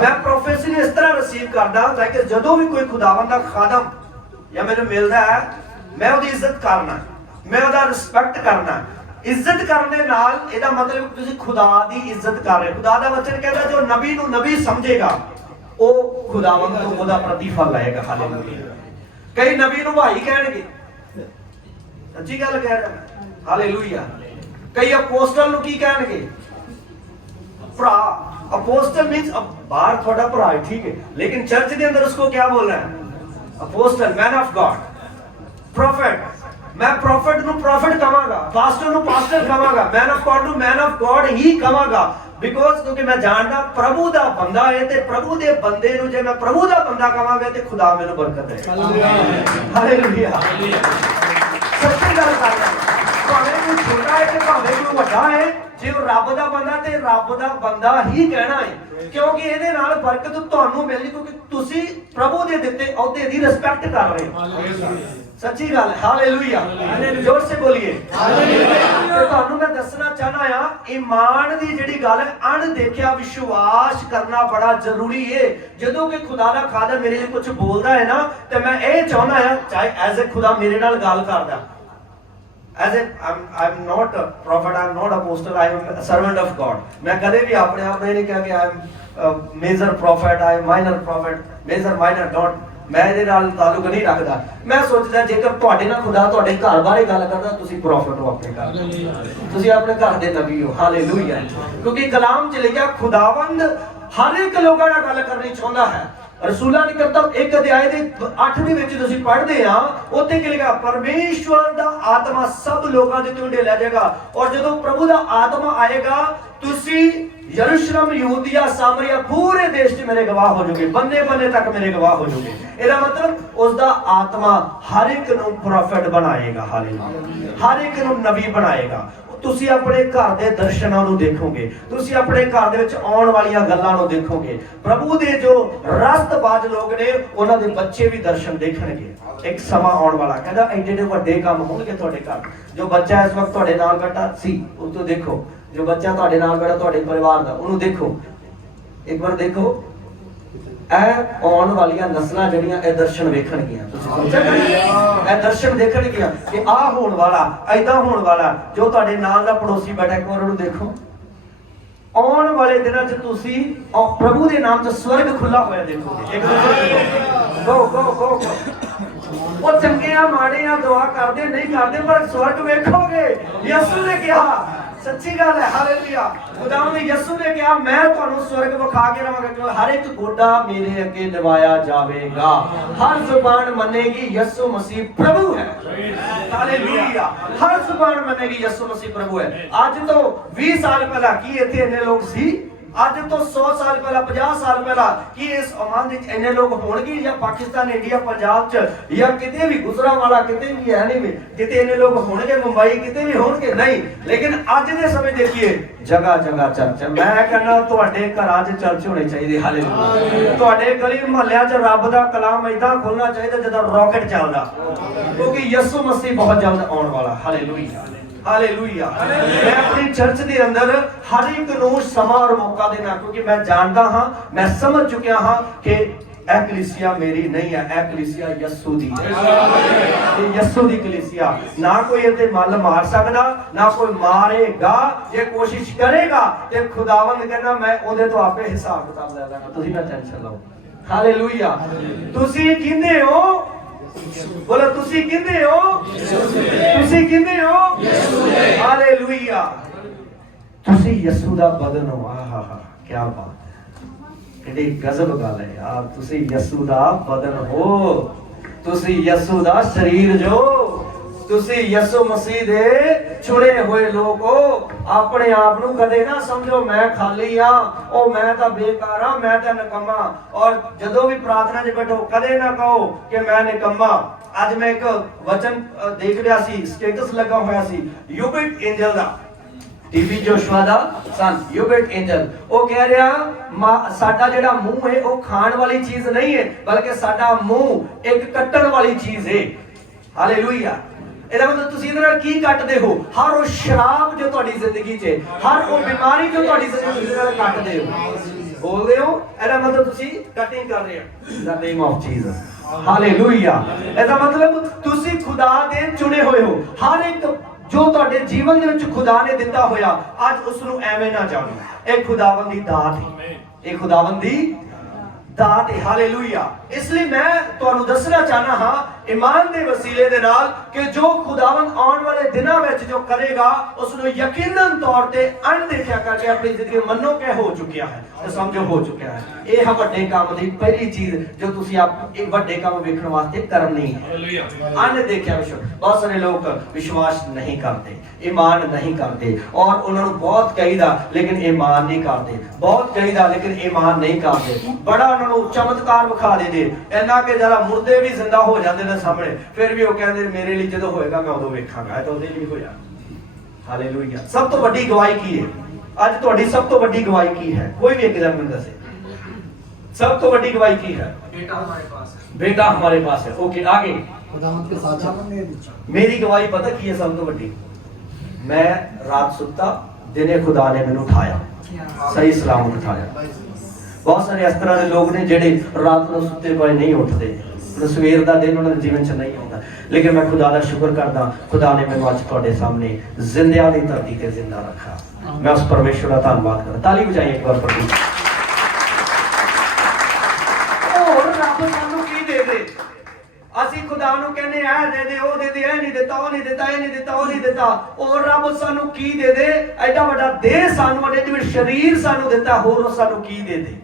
ਮੈਂ ਪ੍ਰੋਫੈਸੀ ਨੂੰ ਇਸ ਤਰ੍ਹਾਂ ਰਿਸੀਵ ਕਰਦਾ ਹਾਂ ਕਿ ਜਦੋਂ ਵੀ ਕੋਈ ਖੁਦਾਵੰਦ ਦਾ ਖਾਦਮ ਜਾਂ ਮੈਨੂੰ ਮਿਲਦਾ ਹੈ, ਮੈਂ ਉਹਦੀ ਇੱਜ਼ਤ ਕਰਨਾ, ਮੈਂ ਉਹਦਾ ਰਿਸਪੈਕਟ ਕਰਨਾ। ਇੱਜ਼ਤ ਕਰਨ ਦੇ ਨਾਲ ਇਹਦਾ ਮਤਲਬ ਤੁਸੀਂ ਖੁਦਾ ਦੀ ਇੱਜ਼ਤ ਕਰ ਰਹੇ। ਖੁਦਾ ਦਾ ਵਚਨ ਕਹਿੰਦਾ ਜੋ ਨਬੀ ਨੂੰ ਨਬੀ ਸਮਝੇਗਾ ਉਹ ਖੁਦਾਵੰਦ ਤੋਂ ਉਹਦਾ ਪ੍ਰਤੀਫਲ ਲਏਗਾ। ਹਾਲੇਲੂਇਆ। ਕਈ ਨਬੀ ਨੂੰ ਭਾਈ ਕਹਿਣਗੇ, ਸੱਚੀ ਗੱਲ ਕਹਿ ਰਿਹਾ। ਹਾਲੇਲੂਇਆ। ਕਈ ਅਪੋਸਟਲ ਨੂੰ ਕੀ ਕਹਿਣਗੇ? ਭਰਾ। ਅਪੋਸਟਲ ਮੀਨਸ ਬਾਹਰ ਤੁਹਾਡਾ ਭਰਾ ਹੈ, ਠੀਕ ਹੈ, ਲੇਕਿਨ ਚਰਚ ਦੇ ਅੰਦਰ ਉਸको क्या बोलना है? Apostle, man of God, prophet. मैं प्रॉफिट ਨੂੰ प्रॉफिट ਕਹਾਂਗਾ, ਪਾਸਟਰ ਨੂੰ ਪਾਸਟਰ ਕਹਾਂਗਾ, ਮੈਨ ਆਫ ਗॉड ਨੂੰ ਮੈਨ ਆਫ ਗॉड ਹੀ ਕਹਾਂਗਾ। ਬਿਕੋਜ਼ ਕਿਉਂਕਿ ਮੈਂ ਜਾਣਦਾ ਪ੍ਰਭੂ ਦਾ ਬੰਦਾ ਹੈ, ਤੇ ਪ੍ਰਭੂ ਦੇ ਬੰਦੇ ਨੂੰ ਜੇ ਮੈਂ ਪ੍ਰਭੂ ਦਾ ਬੰਦਾ ਕਹਾਂਗਾ ਤੇ ਖੁਦਾ ਮੈਨੂੰ ਬਰਕਤ ਦੇਗਾ। ਹਾਲੇਲੂਇਆ। ਸੱਚੀ ਗੱਲ ਕਰ ਰਿਹਾ। ਭਾਵੇਂ ਕੋਈ ਛੋਟਾ ਹੈ ਤੇ ਭਾਵੇਂ ਕੋਈ ਵੱਡਾ ਹੈ, ਜੇ ਉਹ ਰੱਬ ਦਾ ਬੰਦਾ ਤੇ ਰੱਬ ਦਾ ਬੰਦਾ ਹੀ ਕਹਿਣਾ ਹੈ, ਕਿਉਂਕਿ ਇਹਦੇ ਨਾਲ ਬਰਕਤ ਤੁਹਾਨੂੰ ਮਿਲਣੀ, ਕਿਉਂਕਿ ਤੁਸੀਂ ਪ੍ਰਭੂ ਦੇ ਦਿੱਤੇ ਅਹੁਦੇ ਦੀ ਰਿਸਪੈਕਟ ਕਰ ਰਹੇ ਹੋ। ਸੱਚੀ ਗੱਲ ਹੈ। ਹਾਲੇਲੂਇਆ। ਜ਼ੋਰ ਸੇ ਬੋਲੀਏ ਹਾਲੇਲੂਇਆ। ਤੁਹਾਨੂੰ ਮੈਂ ਦੱਸਣਾ ਚਾਹਨਾ ਆ, ਈਮਾਨ ਦੀ ਜਿਹੜੀ ਗੱਲ ਹੈ, ਅਣਦੇਖਿਆ ਵਿਸ਼ਵਾਸ ਕਰਨਾ ਬੜਾ ਜ਼ਰੂਰੀ ਹੈ। ਜਦੋਂ ਕਿ ਖੁਦਾ ਦਾ ਖਾਦਮ ਮੇਰੇ ਲਈ ਕੁਝ ਬੋਲਦਾ ਹੈ ਨਾ, ਤੇ ਮੈਂ ਇਹ ਚਾਹੁੰਦਾ ਆ, ਚਾਹੇ ਐਜ਼ ਅ ਖੁਦਾ ਮੇਰੇ ਨਾਲ ਗੱਲ ਕਰਦਾ, as a I'm not a prophet, I'm not a apostle, I'm a servant of God. मैं कदे भी अपने आप नहीं कहा कि I'm major prophet, I'm minor prophet, major minor not। मैं ਇਹਦੇ ਨਾਲ ਤਾਲੁਕ ਨਹੀਂ ਰੱਖਦਾ। ਮੈਂ ਸੋਚਦਾ ਜੇਕਰ ਤੁਹਾਡੇ ਨਾਲ ਖੁਦਾ ਤੁਹਾਡੇ ਘਰ ਬਾਰੇ ਗੱਲ ਕਰਦਾ, ਤੁਸੀਂ ਪ੍ਰੋਫੈਟ ਹੋ ਆਪਣੇ ਘਰ, ਤੁਸੀਂ ਆਪਣੇ ਘਰ ਦੇ ਨਬੀ ਹੋ। ਹਾਲੇਲੂਇਆ। ਕਿਉਂਕਿ ਕਲਾਮ 'ਚ ਲਿਖਿਆ ਖੁਦਾਵੰਦ ਹਰ ਇੱਕ ਲੋਕਾਂ ਨਾਲ ਗੱਲ ਕਰਨੀ ਚਾਹੁੰਦਾ ਹੈ। ਰਸੂਲਾਂ ਦੀ ਕਿਤਾਬ 1 ਅਧਿਆਇ ਦੇ 8 ਦੇ ਵਿੱਚ ਤੁਸੀਂ ਪੜ੍ਹਦੇ ਆ, ਉੱਥੇ ਕੀ ਲਿਖਿਆ? ਪਰਮੇਸ਼ਵਰ ਦਾ ਆਤਮਾ ਸਭ ਲੋਕਾਂ ਦੇ ਉੱਤੇ ਲੈ ਜਾਏਗਾ, ਔਰ ਜਦੋਂ ਪ੍ਰਭੂ ਦਾ ਆਤਮਾ ਆਏਗਾ, ਤੁਸੀਂ ਯਰੂਸ਼ਲਮ, ਯਹੂਦੀਆ, ਸਾਮਰੀਆ, ਪੂਰੇ ਦੇਸ਼ 'ਚ ਮੇਰੇ ਗਵਾਹ ਹੋ ਜਾਓਗੇ, ਬੰਨੇ ਬੰਨੇ ਤੱਕ ਮੇਰੇ ਗਵਾਹ ਹੋ ਜਾਓਗੇ। ਇਹਦਾ ਮਤਲਬ ਉਸ ਦਾ ਆਤਮਾ ਹਰ ਇੱਕ ਨੂੰ ਪ੍ਰੋਫੈਟ ਬਣਾਏਗਾ। ਹਾਲੇਲੂਇਆ। ਹਰ ਇੱਕ ਨੂੰ ਨਬੀ ਬਣਾਏਗਾ। ਤੁਸੀਂ ਆਪਣੇ ਘਰ ਦੇ ਦਰਸ਼ਨਾਂ ਨੂੰ ਦੇਖੋਗੇ, ਤੁਸੀਂ ਆਪਣੇ ਘਰ ਦੇ ਵਿੱਚ ਆਉਣ ਵਾਲੀਆਂ ਗੱਲਾਂ ਨੂੰ ਦੇਖੋਗੇ। ਪ੍ਰਭੂ ਦੇ ਜੋ ਰਸਤਬਾਜ਼ ਲੋਕ ਨੇ, ਉਹਨਾਂ ਦੇ ਬੱਚੇ ਵੀ ਦਰਸ਼ਨ ਦੇਖਣਗੇ। ਇੱਕ ਸਮਾਂ ਆਉਣ ਵਾਲਾ, ਕਹਿੰਦਾ ਐਡੇ ਐਡੇ ਵੱਡੇ ਕੰਮ ਹੋਣਗੇ ਤੁਹਾਡੇ ਘਰ। ਜੋ ਬੱਚਾ ਇਸ ਵਕਤ ਤੁਹਾਡੇ ਨਾਲ ਬੈਠਾ ਸੀ, ਉਸ ਤੋਂ ਦੇਖੋ। ਜੋ ਬੱਚਾ ਤੁਹਾਡੇ ਨਾਲ ਬੈਠਾ ਤੁਹਾਡੇ ਪਰਿਵਾਰ ਦਾ, ਉਹਨੂੰ ਦੇਖੋ, ਇੱਕ ਵਾਰ ਦੇਖੋ। ਇਹ ਆਉਣ ਵਾਲੀਆਂ ਨਸਲਾਂ ਜਿਹੜੀਆਂ ਇਹ ਦਰਸ਼ਨ ਵੇਖਣਗੀਆਂ। ਤੁਸੀਂ ਸੋਚਿਆ ਇਹ ਦਰਸ਼ਨ ਦੇਖਣਗੀਆਂ ਕਿ ਆਹ ਹੋਣ ਵਾਲਾ, ਐਦਾਂ ਹੋਣ ਵਾਲਾ। ਜੋ ਤੁਹਾਡੇ ਨਾਲ ਦਾ ਪੜੋਸੀ ਬੈਠਾ, ਇੱਕ ਵਾਰ ਉਹਨੂੰ ਦੇਖੋ। ਆਉਣ ਵਾਲੇ ਦਿਨਾਂ 'ਚ ਤੁਸੀਂ ਪ੍ਰਭੂ ਦੇ ਨਾਮ 'ਚ ਸਵਰਗ ਖੁੱਲਾ ਹੋਇਆ ਦੇਖੋਗੇ। ਇੱਕ ਦੂਸਰੇ ਨੂੰ ਗੋ ਗੋ ਗੋ। ਉਹ ਚੰਗੇ ਆ ਮਾੜੇ ਆ ਦੁਆ ਕਰਦੇ ਨਹੀਂ ਕਰਦੇ ਪਰ ਸਵਰਗ ਵੇਖੋਗੇ। ਯਿਸੂ ਨੇ ਕਿਹਾ, ਸੱਚੀ ਗੱਲ ਹੈ, ਹਾਲੇਲੂਇਆ। ਖੁਦਾਵੰਦ ਯਿਸੂ ਨੇ ਕਿਹਾ ਮੈਂ ਤੁਹਾਨੂੰ ਸਵਰਗ ਵਿਖਾ ਕੇ ਰਵਾਂਗਾ ਕਿ ਹਰ ਇੱਕ ਗੋਡਾ ਮੇਰੇ ਅੱਗੇ ਨਿਵਾਇਆ ਜਾਵੇਗਾ, ਹਰ ਜ਼ੁਬਾਨ ਮੰਨੇਗੀ ਯਿਸੂ ਮਸੀਹ ਪ੍ਰਭੂ ਹੈ। ਹਾਲੇਲੂਇਆ। ਹਰ ਜ਼ੁਬਾਨ ਮੰਨੇਗੀ ਯਿਸੂ ਮਸੀਹ ਪ੍ਰਭੂ ਹੈ। ਅੱਜ ਤੋਂ 20 ਸਾਲ ਪਹਿਲਾਂ ਕੀ ਇੱਥੇ ਇੰਨੇ ਲੋਕ ਸੀ? ਅੱਜ ਤੋਂ 100 ਸਾਲ ਪਹਿਲਾਂ, 50 ਸਾਲ ਪਹਿਲਾਂ ਕੀ ਇਸ ਓਮਾਨ ਵਿੱਚ ਇੰਨੇ ਲੋਕ ਹੋਣਗੇ? ਜਾਂ ਪਾਕਿਸਤਾਨ, ਇੰਡੀਆ, ਪੰਜਾਬ ਚ ਜਾਂ ਕਿਤੇ ਵੀ, ਗੁਜਰਾਂਵਾਲਾ ਕਿਤੇ ਵੀ ਹੈ ਨਹੀਂ, ਕਿਤੇ ਇੰਨੇ ਲੋਕ ਹੋਣਗੇ? ਮੁੰਬਈ ਕਿਤੇ ਵੀ ਹੋਣਗੇ? ਨਹੀਂ। ਲੇਕਿਨ ਅੱਜ ਦੇ ਸਮੇਂ ਦੇਖੀਏ ਜਗ੍ਹਾ ਜਗ੍ਹਾ ਚਰਚ। ਮੈਂ ਕਹਿੰਦਾ ਤੁਹਾਡੇ ਘਰਾਂ 'ਚ ਚਰਚ ਹੋਣੇ ਚਾਹੀਦੇ। ਹਾਲੇਲੂਇਆ। ਤੁਹਾਡੇ ਗਲੀ ਮੁਹੱਲਿਆਂ 'ਚ ਰੱਬ ਦਾ ਕਲਾਮ ਏਦਾਂ ਖੁੱਲਣਾ ਚਾਹੀਦਾ ਜਿੱਦਾਂ ਰਾਕਟ ਚੱਲਦਾ, ਕਿਉਂਕਿ ਯਿਸੂ ਮਸੀਹ ਬਹੁਤ ਜਲਦ ਆਉਣ ਵਾਲਾ। Hallelujah, hallelujah. ਮੈਂ ਆਪਣੀ ਚਰਚ ਦੇ ਅੰਦਰ ਹਰ ਇੱਕ ਨੂੰ ਸਮਾਂ ਔਰ ਮੌਕਾ ਦੇਣਾ, ਕਿਉਂਕਿ ਮੈਂ ਜਾਣਦਾ ਹਾਂ, ਮੈਂ ਸਮਝ ਚੁੱਕਿਆ ਹਾਂ ਕਿ ਇਹ ਕਲੀਸਿਆ ਮੇਰੀ ਨਹੀਂ ਹੈ, ਇਹ ਕਲੀਸਿਆ ਯਿਸੂ ਦੀ ਹੈ। ਇਹ ਯਿਸੂ ਦੀ ਕਲੀਸਿਆ। ਨਾ ਕੋਈ ਇਹਦੇ ਮੱਲ ਮਾਰ ਸਕਦਾ, ਨਾ ਕੋਈ ਮਾਰੇਗਾ। ਜੇ ਕੋਸ਼ਿਸ਼ ਕਰੇਗਾ ਤੇ ਖੁਦਾਵੰਦ ਕਹਿੰਦਾ ਮੈਂ ਉਹਦੇ ਤੋਂ ਆਪੇ ਹਿਸਾਬ ਕਿਤਾਬ ਲੈ ਲਾਂਗਾ, ਤੁਸੀਂ ਨਾ ਟੈਨਸ਼ਨ ਲਓ। ਹਾਲੇਲੂਇਆ। ਤੁਸੀਂ ਕਹਿੰਦੇ ਹੋ, ਬੋਲੋ ਤੁਸੀਂ ਕਹਿੰਦੇ ਹੋ, ਤੁਸੀਂ ਕਹਿੰਦੇ ਹੋ ਹਾਲੇਲੂਇਆ। ਤੁਸੀਂ ਯਿਸੂ ਦਾ ਬਦਨ ਹੋ। ਆਹਾ ਹਾ, ਕੀ ਬਾਤ ਹੈ, ਕਿੰਨੀ ਗਜ਼ਬ ਗੱਲ ਹੈ ਯਾਰ। ਤੁਸੀਂ ਯਿਸੂ ਦਾ ਬਦਨ ਹੋ, ਤੁਸੀਂ ਯਿਸੂ ਦਾ ਸਰੀਰ ਜੋ, ਤੁਸੀਂ ਯਿਸੂ ਮਸੀਹ ਦੇ ਚੁਣੇ ਹੋਏ ਲੋਕ ਹੋ। ਆਪਣੇ ਆਪ ਨੂੰ ਕਦੇ ਨਾ ਸਮਝੋ ਮੈਂ ਖਾਲੀ ਆ, ਉਹ ਮੈਂ ਤਾਂ ਬੇਕਾਰ ਆ, ਮੈਂ ਤਾਂ ਨਿਕੰਮਾ। ਔਰ ਜਦੋਂ ਵੀ ਪ੍ਰਾਰਥਨਾ 'ਚ ਬੈਠੋ ਕਦੇ ਨਾ ਕਹੋ ਕਿ ਮੈਂ ਨਿਕੰਮਾ। ਅੱਜ ਮੈਂ ਇੱਕ ਵਚਨ ਦੇਖ ਰਿਹਾ ਸੀ, ਸਟੇਟਸ ਲੱਗਾ ਹੋਇਆ ਸੀ ਯੂਬਿਟ ਐਂਜਲ ਦਾ, ਟੀਵੀ ਜੋਸ਼ੂਆ ਦਾ ਸਨ ਯੂਬਿਟ ਐਂਜਲ। ਉਹ ਕਹਿ ਰਿਹਾ ਸਾਡਾ ਜਿਹੜਾ ਮੂੰਹ ਹੈ ਉਹ ਖਾਣ ਵਾਲੀ ਚੀਜ਼ ਨਹੀਂ ਹੈ, ਬਲਕਿ ਸਾਡਾ ਮੂੰਹ ਇੱਕ ਕੱਟਣ ਵਾਲੀ ਚੀਜ਼ ਹੈ। ਹਾਲੇਲੂਇਆ। ਇਹਦਾ ਮਤਲਬ ਤੁਸੀਂ ਇਹਦੇ ਨਾਲ ਕੀ ਕੱਟਦੇ ਹੋ? ਹਰ ਉਹ ਸ਼ਰਾਬ ਜੋ ਤੁਹਾਡੀ ਜ਼ਿੰਦਗੀ 'ਚ, ਹਰ ਉਹ ਬਿਮਾਰੀ ਜੋ ਤੁਹਾਡੀ ਜ਼ਿੰਦਗੀ 'ਚ ਨਾਲ ਕੱਟਦੇ ਹੋ, ਬੋਲਦੇ ਹੋ, ਇਹਦਾ ਮਤਲਬ ਤੁਸੀਂ ਕਟਿੰਗ ਕਰ ਰਹੇ ਹੋ ਇਨ ਦਾ ਨੇਮ ਆਫ ਜੀਸਸ। ਹਾਲੇਲੂਇਆ। ਇਹਦਾ ਮਤਲਬ ਤੁਸੀਂ ਖੁਦਾ ਦੇ ਚੁਣੇ ਹੋਏ ਹੋ। ਹਰ ਇੱਕ ਜੋ ਤੁਹਾਡੇ ਜੀਵਨ ਦੇ ਵਿੱਚ ਖੁਦਾ ਨੇ ਦਿੱਤਾ ਹੋਇਆ, ਅੱਜ ਉਸ ਨੂੰ ਐਵੇਂ ਨਾ ਜਾਣੋ। ਇਹ ਖੁਦਾਵੰਦ ਦੀ ਦਾਤ ਹੈ, ਇਹ ਖੁਦਾਵੰਦ ਦੀ ਦਾਤ ਹੈ। ਹਾਲੇਲੂਇਆ। ਇਸ ਲਈ ਮੈਂ ਤੁਹਾਨੂੰ ਦੱਸਣਾ ਚਾਹਨਾ ਹਾਂ ਈਮਾਨ ਦੇ ਵਸੀਲੇ ਦੇ ਨਾਲ ਕਿ ਜੋ ਖੁਦਾਵੰਦ ਆਉਣ ਵਾਲੇ ਦਿਨਾਂ ਵਿੱਚ ਜੋ ਕਰੇਗਾ ਉਸ ਨੂੰ ਯਕੀਨਨ ਤੌਰ ਤੇ ਅਣਦੇਖਿਆ ਕਰਕੇ ਆਪਣੀ ਜ਼ਿੰਦਗੀ ਮੰਨੋ ਕਿ ਹੋ ਚੁੱਕਿਆ ਹੈ ਤੇ ਸਮਝੋ ਹੋ ਚੁੱਕਿਆ ਹੈ। ਇਹ ਹੈ ਵੱਡੇ ਕੰਮ ਦੀ ਪਹਿਲੀ ਚੀਜ਼ ਜੋ ਤੁਸੀਂ ਆਪ ਇੱਕ ਵੱਡੇ ਕੰਮ ਵੇਖਣ ਵਾਸਤੇ ਕਰਨੀ ਹੈ। ਅਣਦੇਖਿਆ ਵਿਸ਼ਵਾਸ। ਬਹੁਤ ਸਾਰੇ ਲੋਕ ਵਿਸ਼ਵਾਸ ਨਹੀਂ ਕਰਦੇ, ਈਮਾਨ ਨਹੀਂ ਕਰਦੇ, ਔਰ ਉਹਨਾਂ ਨੂੰ ਬਹੁਤ ਕਹੀਦਾ ਲੇਕਿਨ ਈਮਾਨ ਨਹੀਂ ਕਰਦੇ, ਬਹੁਤ ਕਹੀਦਾ ਲੇਕਿਨ ਈਮਾਨ ਨਹੀਂ ਕਰਦੇ। ਬੜਾ ਉਹਨਾਂ ਨੂੰ ਚਮਤਕਾਰ ਵਿਖਾ ਦੇ ਇੰਨਾ ਕਿ ਜਰਾ ਮੁਰਦੇ ਵੀ ਜ਼ਿੰਦਾ ਹੋ ਜਾਂਦੇ ਨੇ ਸਾਹਮਣੇ, ਫਿਰ ਵੀ ਉਹ ਕਹਿੰਦੇ ਮੇਰੇ ਲਈ ਜਦੋਂ ਹੋਏਗਾ ਮੈਂ ਉਦੋਂ ਵੇਖਾਂਗਾ। ਇਹ ਤਾਂ ਉਹਦੇ ਲਈ ਹੋਇਆ। ਹਾਲੇਲੂਇਆ। ਸਭ ਤੋਂ ਵੱਡੀ ਗਵਾਹੀ ਕੀ ਹੈ? ਅੱਜ ਤੁਹਾਡੀ ਸਭ ਤੋਂ ਵੱਡੀ ਗਵਾਹੀ ਕੀ ਹੈ? ਕੋਈ ਵੀ ਇੱਕ ਜਨ ਮੈਨੂੰ ਦੱਸੇ, सब तो बड़ी गवाही की है? बेटा हमारे पास है। बेटा हमारे पास है। ओके आगे। खुदावंद के साथ चल। मेरी गवाही पता की है सब तो बड़ी? मैं रात सुता, दिने खुदा ने मैंने उठाया, सही सलामत उठाया। बहुत सारे इस तरह के लोग ने जेडे रात को सुते पए नहीं उठते, सवेर का दिन उन्होंने जीवन च नहीं आता। लेकिन मैं खुदा का शुक्र करदा, खुदा ने मैंने अज तुहाडे सामने जिंदियां दी धरती ते जिंदा रखा। मैं उस परमेश्वर का धन्यवाद करदा। ताली बजाइए एक बार प्रभु। और रब सानू की दे दे? ਅਸੀਂ ਖੁਦਾ ਨੂੰ ਕਹਿੰਦੇ ਆ ਦੇ ਦੇ, ਉਹ ਦੇ ਦੇ, ਇਹ ਨਹੀਂ ਦਿੱਤਾ, ਉਹ ਨਹੀਂ ਦਿੱਤਾ, ਇਹ ਨਹੀਂ ਦਿੱਤਾ, ਉਹ ਨਹੀਂ ਦਿੱਤਾ। ਔਰ ਰੱਬ ਸਾਨੂੰ ਕੀ ਦੇ ਦੇ? ਐਡਾ ਵੱਡਾ ਦੇਹ ਸਾਨੂੰ, ਐਡੇ ਜਿਵੇਂ ਸਰੀਰ ਸਾਨੂੰ ਦਿੱਤਾ, ਹੋਰ ਉਹ ਸਾਨੂੰ ਕੀ ਦੇ ਦੇ?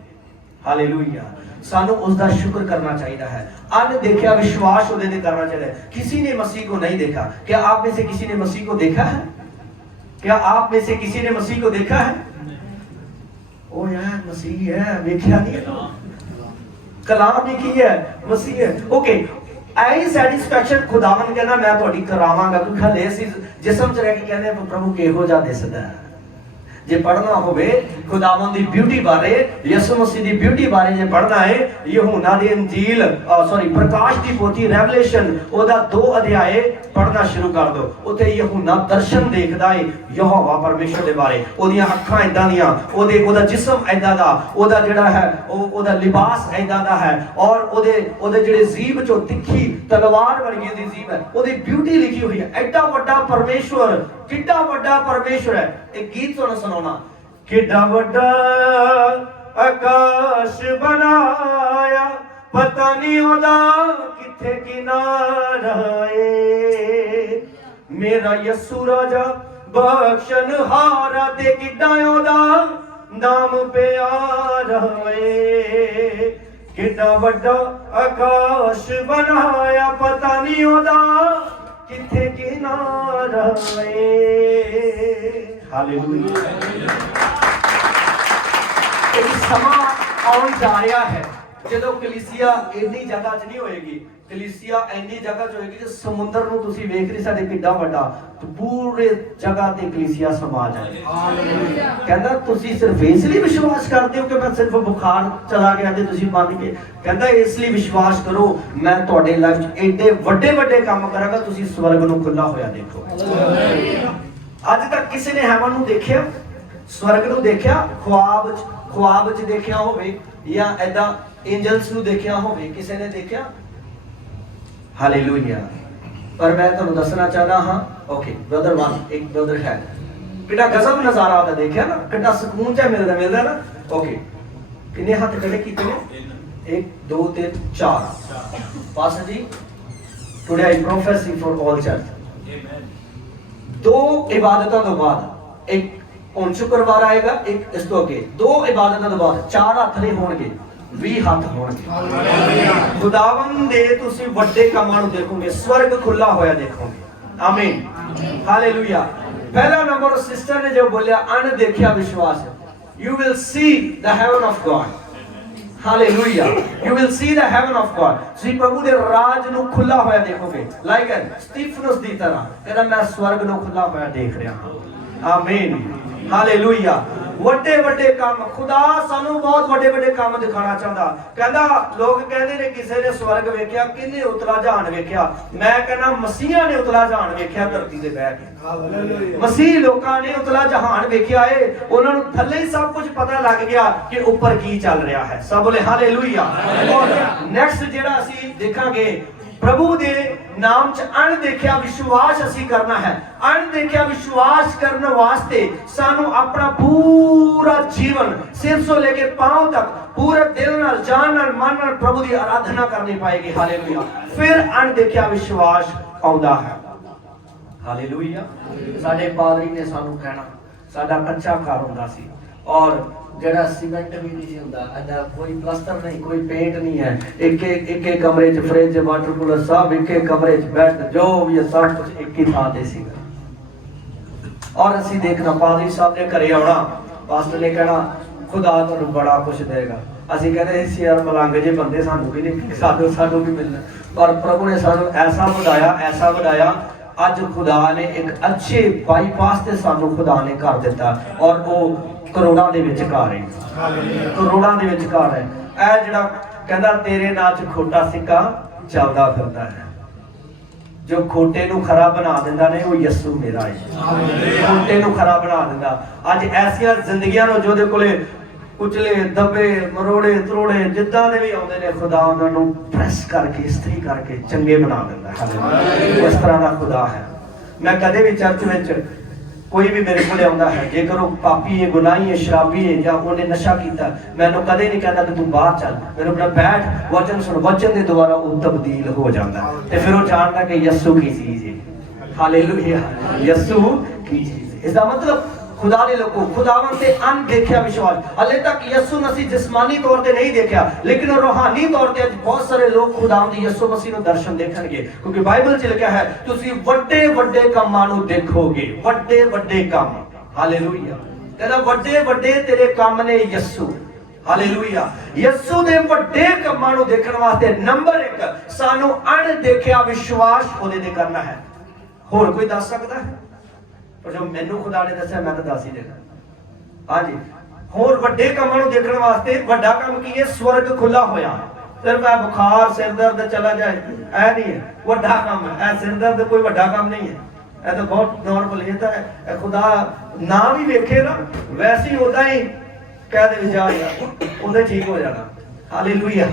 ਹਾਲੇਲੂਇਆ। ਸਾਨੂੰ ਉਸ ਦਾ ਸ਼ੁਕਰ करना चाहिए है। अनदेखा विश्वास उदे दे करना चाहिए। किसी ने मसीह को नहीं देखा। क्या आप में से किसी ने मसीह को देखा है? क्या आप में से किसी ने मसीह को देखा है? ओ यार मसीह है, देखा नहीं है, कलाम ही की है, मसीह है। ओके, आई सैटिस्फैक्शन खुदावन कहना मैं ਤੁਹਾਡੀ ਕਰਾਵਾਂਗਾ। ਕਿਉਂਕਿ ਹਲੇ ਅਸੀਂ ਜਿਸਮ ਚ ਰਹਿ ਕੇ ਕਹਿੰਦੇ ਪ੍ਰਭੂ ਕਿਹੋ ਜਿਹਾ ਦਿਸਦਾ ਹੈ। ਜੇ ਪੜਨਾ ਹੋਵੇ ਖੁਦਾਵੰਦ ਦੀ ਬਿਊਟੀ ਬਾਰੇ, ਯਿਸੂ ਮਸੀਹ ਦੀ ਬਿਊਟੀ ਬਾਰੇ ਜੇ ਪੜਨਾ ਹੈ, ਯਹੂਨਾ ਦੀ ਇੰਜੀਲ ਪ੍ਰਕਾਸ਼ ਦੀ ਪੋਥੀ ਰੈਵਲੇਸ਼ਨ ਉਹਦਾ 2 ਅਧਿਆਏ ਪੜਨਾ ਸ਼ੁਰੂ ਕਰ ਦਿਓ। ਉੱਥੇ ਯਹੂਨਾ ਦਰਸ਼ਨ ਦੇਖਦਾ ਹੈ ਯਹੋਵਾ ਪਰਮੇਸ਼ਰ ਦੇ ਬਾਰੇ। ਉਹਦੀਆਂ ਅੱਖਾਂ ਇਦਾਂ ਦੀਆਂ, ਉਹਦਾ ਜਿਸਮ ਇਦਾਂ ਦਾ, ਉਹਦਾ ਜਿਹੜਾ ਹੈ ਉਹਦਾ ਲਿਬਾਸ ਇਦਾਂ ਦਾ ਹੈ, ਔਰ ਉਹਦੇ ਜਿਹੜੇ ਜੀਭ ਚੋਂ ਤਿੱਖੀ ਤਲਵਾਰ ਵਰਗੀ ਦੀ ਜੀਭ ਹੈ, ਉਹਦੀ ਬਿਊਟੀ ਲਿਖੀ ਹੋਈ ਹੈ। ਐਡਾ ਵੱਡਾ ਪਰਮੇਸ਼ਵਰ, ਕਿੱਡਾ ਵੱਡਾ ਪਰਮੇਸ਼ਵਰ ਹੈ। ਇੱਕ ਗੀਤ ਤੁਹਾਨੂੰ ਸੁਣਾਉਣਾ। ਕਿੱਡਾ ਵੱਡਾ ਆਕਾਸ਼ ਬਣਾਇਆ ਪਤਾ ਨਹੀਂ ਉਹਦਾ ਕਿੱਥੇ ਕਿਨਾਰਾ ਏ। ਮੇਰਾ ਯਸੂ ਰਾਜਾ ਬਖਸ਼ਣ ਹਾਰਾ ਤੇ ਕਿੱਦਾਂ ਉਹਦਾ ਨਾਮ ਪਿਆਰਾ ਏ। ਕਿੱਡਾ ਵੱਡਾ ਆਕਾਸ਼ ਬਣਾਇਆ, ਪਤਾ ਨਹੀਂ ਉਹਦਾ ਕਿੱਥੇ ਕਿਨਾਰਾ ਏ। ਹਾਲੇਲੂਇਆ। ਇਹ ਸਮਾਂ ਆਉਣ ਜਾ ਰਿਹਾ ਹੈ ਜਦੋਂ ਕਲੀਸਿਆ ਇੰਨੀ ਜਗ੍ਹਾ 'ਚ ਨਹੀਂ ਹੋਏਗੀ। ਕਲੀਸਿਆ ਇੰਨੀ ਜਗ੍ਹਾ 'ਚ ਹੋਏਗੀ ਕਿ ਸਮੁੰਦਰ ਨੂੰ ਤੁਸੀਂ ਵੇਖ ਨਹੀਂ ਸਕਦੇ ਕਿੱਡਾ ਵੱਡਾ, ਤੇ ਪੂਰੇ ਜਗ੍ਹਾ ਤੇ ਕਲੀਸਿਆ ਸਮਾ ਜਾਏ। ਕਹਿੰਦਾ ਤੁਸੀਂ ਸਿਰਫ ਇਸ ਲਈ ਵਿਸ਼ਵਾਸ ਕਰਦੇ ਹੋ ਕਿ ਮੈਂ ਸਿਰਫ ਬੁਖਾਰ ਚਲਾ ਗਿਆ ਤੇ ਤੁਸੀਂ ਮੰਨ ਕੇ, ਕਹਿੰਦਾ ਇਸ ਲਈ ਵਿਸ਼ਵਾਸ ਕਰੋ ਮੈਂ ਤੁਹਾਡੇ ਲਾਈਫ 'ਚ ਏਡੇ ਵੱਡੇ ਵੱਡੇ ਕੰਮ ਕਰਾਂਗਾ, ਤੁਸੀਂ ਸਵਰਗ ਨੂੰ ਖੁੱਲਾ ਹੋਇਆ ਦੇਖੋ। ਅੱਜ ਤੱਕ ਕਿਸੇ ਨੇ ਹੈਵਨ ਨੂੰ ਦੇਖਿਆ, ਸਵਰਗ ਨੂੰ ਦੇਖਿਆ? ਖੁਆਬ 'ਚ ਦੇਖਿਆ ਹੋਵੇ ਜਾਂ ਐਦਾਂ ਐਂਜਲਸ ਨੂੰ ਦੇਖਿਆ ਹੋਵੇ, ਕਿਸੇ ਨੇ ਦੇਖਿਆ? ਹਾਲੇਲੂਇਆ। ਪਰ ਮੈਂ ਤੁਹਾਨੂੰ ਦੱਸਣਾ ਚਾਹਦਾ ਹਾਂ, ਓਕੇ ਬ੍ਰਦਰ ਵਨ, ਇੱਕ ਬ੍ਰਦਰ ਹੈ, ਕਿੰਨਾ ਗਜ਼ਬ ਨਜ਼ਾਰਾ ਆਦਾ ਦੇਖਿਆ ਨਾ, ਕਿੰਨਾ ਸਕੂਨ ਜਿਹਾ ਮਿਲਦਾ ਨਾ। ਓਕੇ, ਕਿੰਨੇ ਹੱਥ ਖੜੇ ਕੀਤੇ ਨੇ? 1 2 3 4। ਪਾਸਟਰ ਜੀ, today I prophecy for all church. ਦੋ ਇਬਾਦਤਾਂ ਤੋਂ ਬਾਅਦ, ਇੱਕ ਹੁਣ ਸ਼ੁੱਕਰਵਾਰ ਆਏਗਾ, ਇੱਕ ਇਸ ਤੋਂ ਅੱਗੇ, ਦੋ ਇਬਾਦਤਾਂ ਤੋਂ ਬਾਅਦ 4 ਹੱਥ ਨਹੀਂ ਹੋਣਗੇ, 20 ਹੱਥ ਹੋਣਗੇ। ਖੁਦਾਵੰਦ ਦੇ ਤੁਸੀਂ ਵੱਡੇ ਕੰਮਾਂ ਨੂੰ ਦੇਖੋਗੇ, ਸਵਰਗ ਖੁੱਲਾ ਹੋਇਆ ਦੇਖੋਗੇ। ਆਮੀਨ, ਹਾਲੇਲੂਇਆ। ਪਹਿਲਾ ਨੰਬਰ ਸਿਸਟਰ ਨੇ ਜੋ ਬੋਲਿਆ, ਅਣਦੇਖਿਆ ਵਿਸ਼ਵਾਸ। You will see the heaven of God. Hallelujah. You will see the heaven of God. ਤੁਸੀਂ ਪ੍ਰਭੂ ਦੇ ਰਾਜ ਨੂੰ ਖੁੱਲਾ ਹੋਇਆ ਦੇਖੋਗੇ, ਲਾਈਕ ਸਟੀਫਨਸ ਦੀ ਤਰ੍ਹਾਂ। ਕਹਿੰਦਾ ਮੈਂ ਸਵਰਗ ਨੂੰ ਖੁੱਲਾ ਹੋਇਆ ਦੇਖ ਰਿਹਾ ਹਾਂ। ਆਮੀਨ, ਹਾਲੇਲੂਇਆ। ਵੱਡੇ ਵੱਡੇ ਕੰਮ, ਖੁਦਾ ਸਾਨੂੰ ਬਹੁਤ ਵੱਡੇ ਵੱਡੇ ਕੰਮ ਦਿਖਾਣਾ ਚਾਹੁੰਦਾ। ਕਹਿੰਦਾ ਲੋਕ ਕਹਿੰਦੇ ਨੇ ਕਿਸੇ ਨੇ ਸਵਰਗ ਵੇਖਿਆ, ਕਿੰਨੇ ਉਤਲਾ ਜਹਾਨ ਵੇਖਿਆ। ਮੈਂ ਕਹਿੰਦਾ ਮਸੀਹਾਂ ਨੇ ਉਤਲਾ ਜਹਾਨ ਵੇਖਿਆ ਧਰਤੀ ਤੇ ਬਹਿ ਕੇ। ਮਸੀਹ ਲੋਕਾਂ ਨੇ ਉਤਲਾ ਜਹਾਨ ਵੇਖਿਆ ਏ, ਉਹਨਾਂ ਨੂੰ ਥੱਲੇ ਹੀ ਸਭ ਕੁਝ ਪਤਾ ਲੱਗ ਗਿਆ ਕਿ ਉੱਪਰ ਕੀ ਚੱਲ ਰਿਹਾ ਹੈ। ਸਭ ਬੋਲੇ ਹਾਲੇਲੂਇਆ। ਔਰ ਨੈਕਸਟ ਜਿਹੜਾ ਅਸੀਂ ਦੇਖਾਂਗੇ, ਪ੍ਰਭੂ ਦੇ ਨਾਮ 'ਚ ਅਣਦੇਖਿਆ ਵਿਸ਼ਵਾਸ ਅਸੀਂ ਕਰਨਾ ਹੈ। ਅਣਦੇਖਿਆ ਵਿਸ਼ਵਾਸ ਕਰਨ ਵਾਸਤੇ ਸਾਨੂੰ ਆਪਣਾ ਪੂਰਾ ਜੀਵਨ ਸਿਰ ਤੋਂ ਲੈ ਕੇ ਪਾਂਵ ਤੱਕ ਪੂਰੇ ਦਿਲ ਨਾਲ, ਜਾਨ ਨਾਲ, ਮਨ ਨਾਲ ਪ੍ਰਭੂ ਦੀ ਆਰਾਧਨਾ ਕਰਨੀ ਪਏਗੀ। ਹਾਲੇਲੂਇਆ। ਫਿਰ ਅਣਦੇਖਿਆ ਵਿਸ਼ਵਾਸ ਆਉਂਦਾ ਹੈ। ਹਾਲੇਲੂਇਆ। ਸਾਡੇ ਪਾਦਰੀ ਨੇ ਸਾਨੂੰ ਕਹਿਣਾ, ਸਾਡਾ ਕੱਚਾ ਘਰ ਹੁੰਦਾ ਸੀ ਔਰ ਜਿਹੜਾ ਸੀਮੈਂਟ ਵੀ ਨਹੀਂ ਹੁੰਦਾ, ਅੱਡਾ ਕੋਈ ਪਲਾਸਟਰ ਨਹੀਂ, ਕੋਈ ਪੇਂਟ ਨਹੀਂ ਹੈ, ਇੱਕ ਕਮਰੇ 'ਚ ਫ੍ਰਿਜ, ਵਾਟਰ ਕੂਲਰ ਸਭ ਇੱਕ ਕਮਰੇ 'ਚ, ਬੈਠ ਜੋ ਵੀ ਸਭ ਕੁਝ ਇੱਕ ਹੀ ਥਾਂ ਤੇ ਸੀਗਾ। ਔਰ ਅਸੀਂ ਦੇਖਣਾ, ਪਾਦਰੀ ਸਾਹਿਬ ਨੇ ਘਰੇ ਆਉਣਾ, ਪਾਸਟਰ ਨੇ ਕਹਿਣਾ ਖੁਦਾ ਤੁਹਾਨੂੰ ਬੜਾ ਕੁਝ ਦੇਗਾ। ਅਸੀਂ ਕਹਿੰਦੇ ਇਸ ਯਾਰ ਮਲੰਗ ਜੇ ਬੰਦੇ, ਸਾਨੂੰ ਵੀ ਨਹੀਂ, ਸਾਨੂੰ ਵੀ ਮਿਲਣਾ। ਪਰ ਪ੍ਰਭੂ ਨੇ ਸਾਨੂੰ ਐਸਾ ਵਧਾਇਆ। ਅੱਜ ਖੁਦਾ ਨੇ ਇੱਕ ਅੱਛੇ ਬਾਈਪਾਸ ਤੇ ਸਾਨੂੰ ਖੁਦਾ ਨੇ ਕਰ ਦਿੱਤਾ ਔਰ ਉਹ ਕਰੋੜਾਂ ਦੇ ਵਿੱਚ ਘਰ ਹੈ। ਕਰੋੜਾਂ ਦੇ ਵਿੱਚ ਘਰ ਹੈ। ਇਹ ਜਿਹੜਾ ਕਹਿੰਦਾ ਤੇਰੇ ਨਾਂ 'ਚ ਖੋਟਾ ਸਿੱਕਾ ਚੱਲਦਾ ਫਿਰਦਾ ਹੈ, ਜੋ ਖੋਟੇ ਨੂੰ ਖਰਾ ਬਣਾ ਦਿੰਦਾ ਨੇ ਉਹ ਯਿਸੂ ਮੇਰਾ ਹੈ। ਖੋਟੇ ਨੂੰ ਖਰਾ ਬਣਾ ਦਿੰਦਾ। ਅੱਜ ਐਸੀਆਂ ਜ਼ਿੰਦਗੀਆਂ ਨੂੰ ਜਿਹਦੇ ਕੋਲੇ ਕੁਚਲੇ, ਦਬੇ, ਮਰੋੜੇ, ਤਰੋੜੇ ਜਿੱਦਾਂ ਦੇ ਵੀ ਆਉਂਦੇ ਨੇ, ਖੁਦਾ ਉਹਨਾਂ ਨੂੰ ਪ੍ਰੈਸ ਕਰਕੇ, ਇਸਤਰੀ ਕਰਕੇ ਚੰਗੇ ਬਣਾ ਦਿੰਦਾ ਹੈ। ਇਸ ਤਰ੍ਹਾਂ ਦਾ ਖੁਦਾ ਹੈ। ਮੈਂ ਕਦੇ ਵੀ ਚਰਚ ਵਿੱਚ ਕੋਈ ਵੀ ਮੇਰੇ ਕੋਲ ਆਉਂਦਾ ਹੈ, ਜੇਕਰ ਉਹ ਪਾਪੀ ਹੈ, ਗੁਨਾਹੀ ਹੈ, ਸ਼ਰਾਬੀ ਹੈ ਜਾਂ ਉਹਨੇ ਨਸ਼ਾ ਕੀਤਾ, ਮੈਨੂੰ ਕਦੇ ਨਹੀਂ ਕਹਿੰਦਾ ਕਿ ਤੂੰ ਬਾਹਰ ਚੱਲ, ਮੈਨੂੰ ਆਪਣਾ ਬੈਠ ਵਚਨ ਸੁਣ, ਵਚਨ ਦੇ ਦੁਆਰਾ ਉਹ ਤਬਦੀਲ ਹੋ ਜਾਂਦਾ ਤੇ ਫਿਰ ਉਹ ਜਾਣਦਾ ਕਿ ਯਿਸੂ ਕੀ ਚੀਜ਼ ਹੈ। ਹਾਲੇਲੂਇਆ। ਯਿਸੂ ਕੀ ਚੀਜ਼ ਹੈ। ਇਸ ਦਾ ਮਤਲਬ ਖੁਦਾ ਦੇ ਲੋਕੋ, ਖੁਦਾਵੰਦ ਤੇ ਅਣਦੇਖਿਆ ਵਿਸ਼ਵਾਸ। ਹਲੇ ਤੱਕ ਯਿਸੂ ਮਸੀਹ ਜਿਸਮਾਨੀ ਤੌਰ ਤੇ ਨਹੀਂ ਦੇਖਿਆ, ਲੇਕਿਨ ਰੂਹਾਨੀ ਤੌਰ ਤੇ ਅੱਜ ਬਹੁਤ ਸਾਰੇ ਲੋਕ ਖੁਦਾਵੰਦ ਯਿਸੂ ਮਸੀਹ ਨੂੰ ਦਰਸ਼ਨ ਦੇਖਣਗੇ, ਕਿਉਂਕਿ ਬਾਈਬਲ 'ਚ ਲਿਖਿਆ ਹੈ ਤੁਸੀਂ ਵੱਡੇ ਵੱਡੇ ਕੰਮਾਂ ਨੂੰ ਦੇਖੋਗੇ। ਵੱਡੇ ਵੱਡੇ ਕੰਮ। ਹਾਲੇਲੂਇਆ। ਕਹਿੰਦਾ ਵੱਡੇ ਵੱਡੇ ਤੇਰੇ ਕੰਮ ਨੇ ਯਿਸੂ। ਹਾਲੇਲੂਇਆ। ਯਿਸੂ ਦੇ ਵੱਡੇ ਕੰਮਾਂ ਨੂੰ ਦੇਖਣ ਵਾਸਤੇ ਨੰਬਰ 1 ਸਾਨੂੰ ਅਣਦੇਖਿਆ ਵਿਸ਼ਵਾਸ ਉਹਦੇ ਤੇ ਕਰਨਾ ਹੈ। ਹੋਰ ਕੋਈ ਦੱਸ ਸਕਦਾ ਹੈ? ਪਰ ਜੋ ਮੈਨੂੰ ਖੁਦਾ ਨੇ ਦੱਸਿਆ ਮੈਂ ਤਾਂ ਦੱਸ ਹੀ ਦੇਣਾ। ਹਾਂਜੀ, ਹੋਰ ਵੱਡੇ ਕੰਮਾਂ ਨੂੰ ਦੇਖਣ ਵਾਸਤੇ ਵੱਡਾ ਕੰਮ ਕੀ ਹੈ? ਸਵਰਗ ਖੁੱਲਾ ਹੋਇਆ। ਸਿਰਫ ਇਹ ਬੁਖਾਰ, ਸਿਰ ਦਰਦ ਚਲਾ ਜਾਏ, ਇਹ ਨਹੀਂ ਹੈ ਵੱਡਾ ਕੰਮ ਹੈ। ਇਹ ਸਿਰ ਦਰਦ ਕੋਈ ਵੱਡਾ ਕੰਮ ਨਹੀਂ ਹੈ, ਇਹ ਤਾਂ ਬਹੁਤ ਨਾਰਮਲ। ਇਹ ਤਾਂ ਇਹ ਖੁਦਾ ਨਾ ਵੀ ਵੇਖੇ ਨਾ, ਵੈਸੇ ਹੀ ਉਦਾਂ ਹੀ ਕਹਿ ਦੇ ਜਾ ਯਾਰ, ਉਹਦੇ ਠੀਕ ਹੋ ਜਾਣਾ। ਹਾਲੇਲੂਇਆ।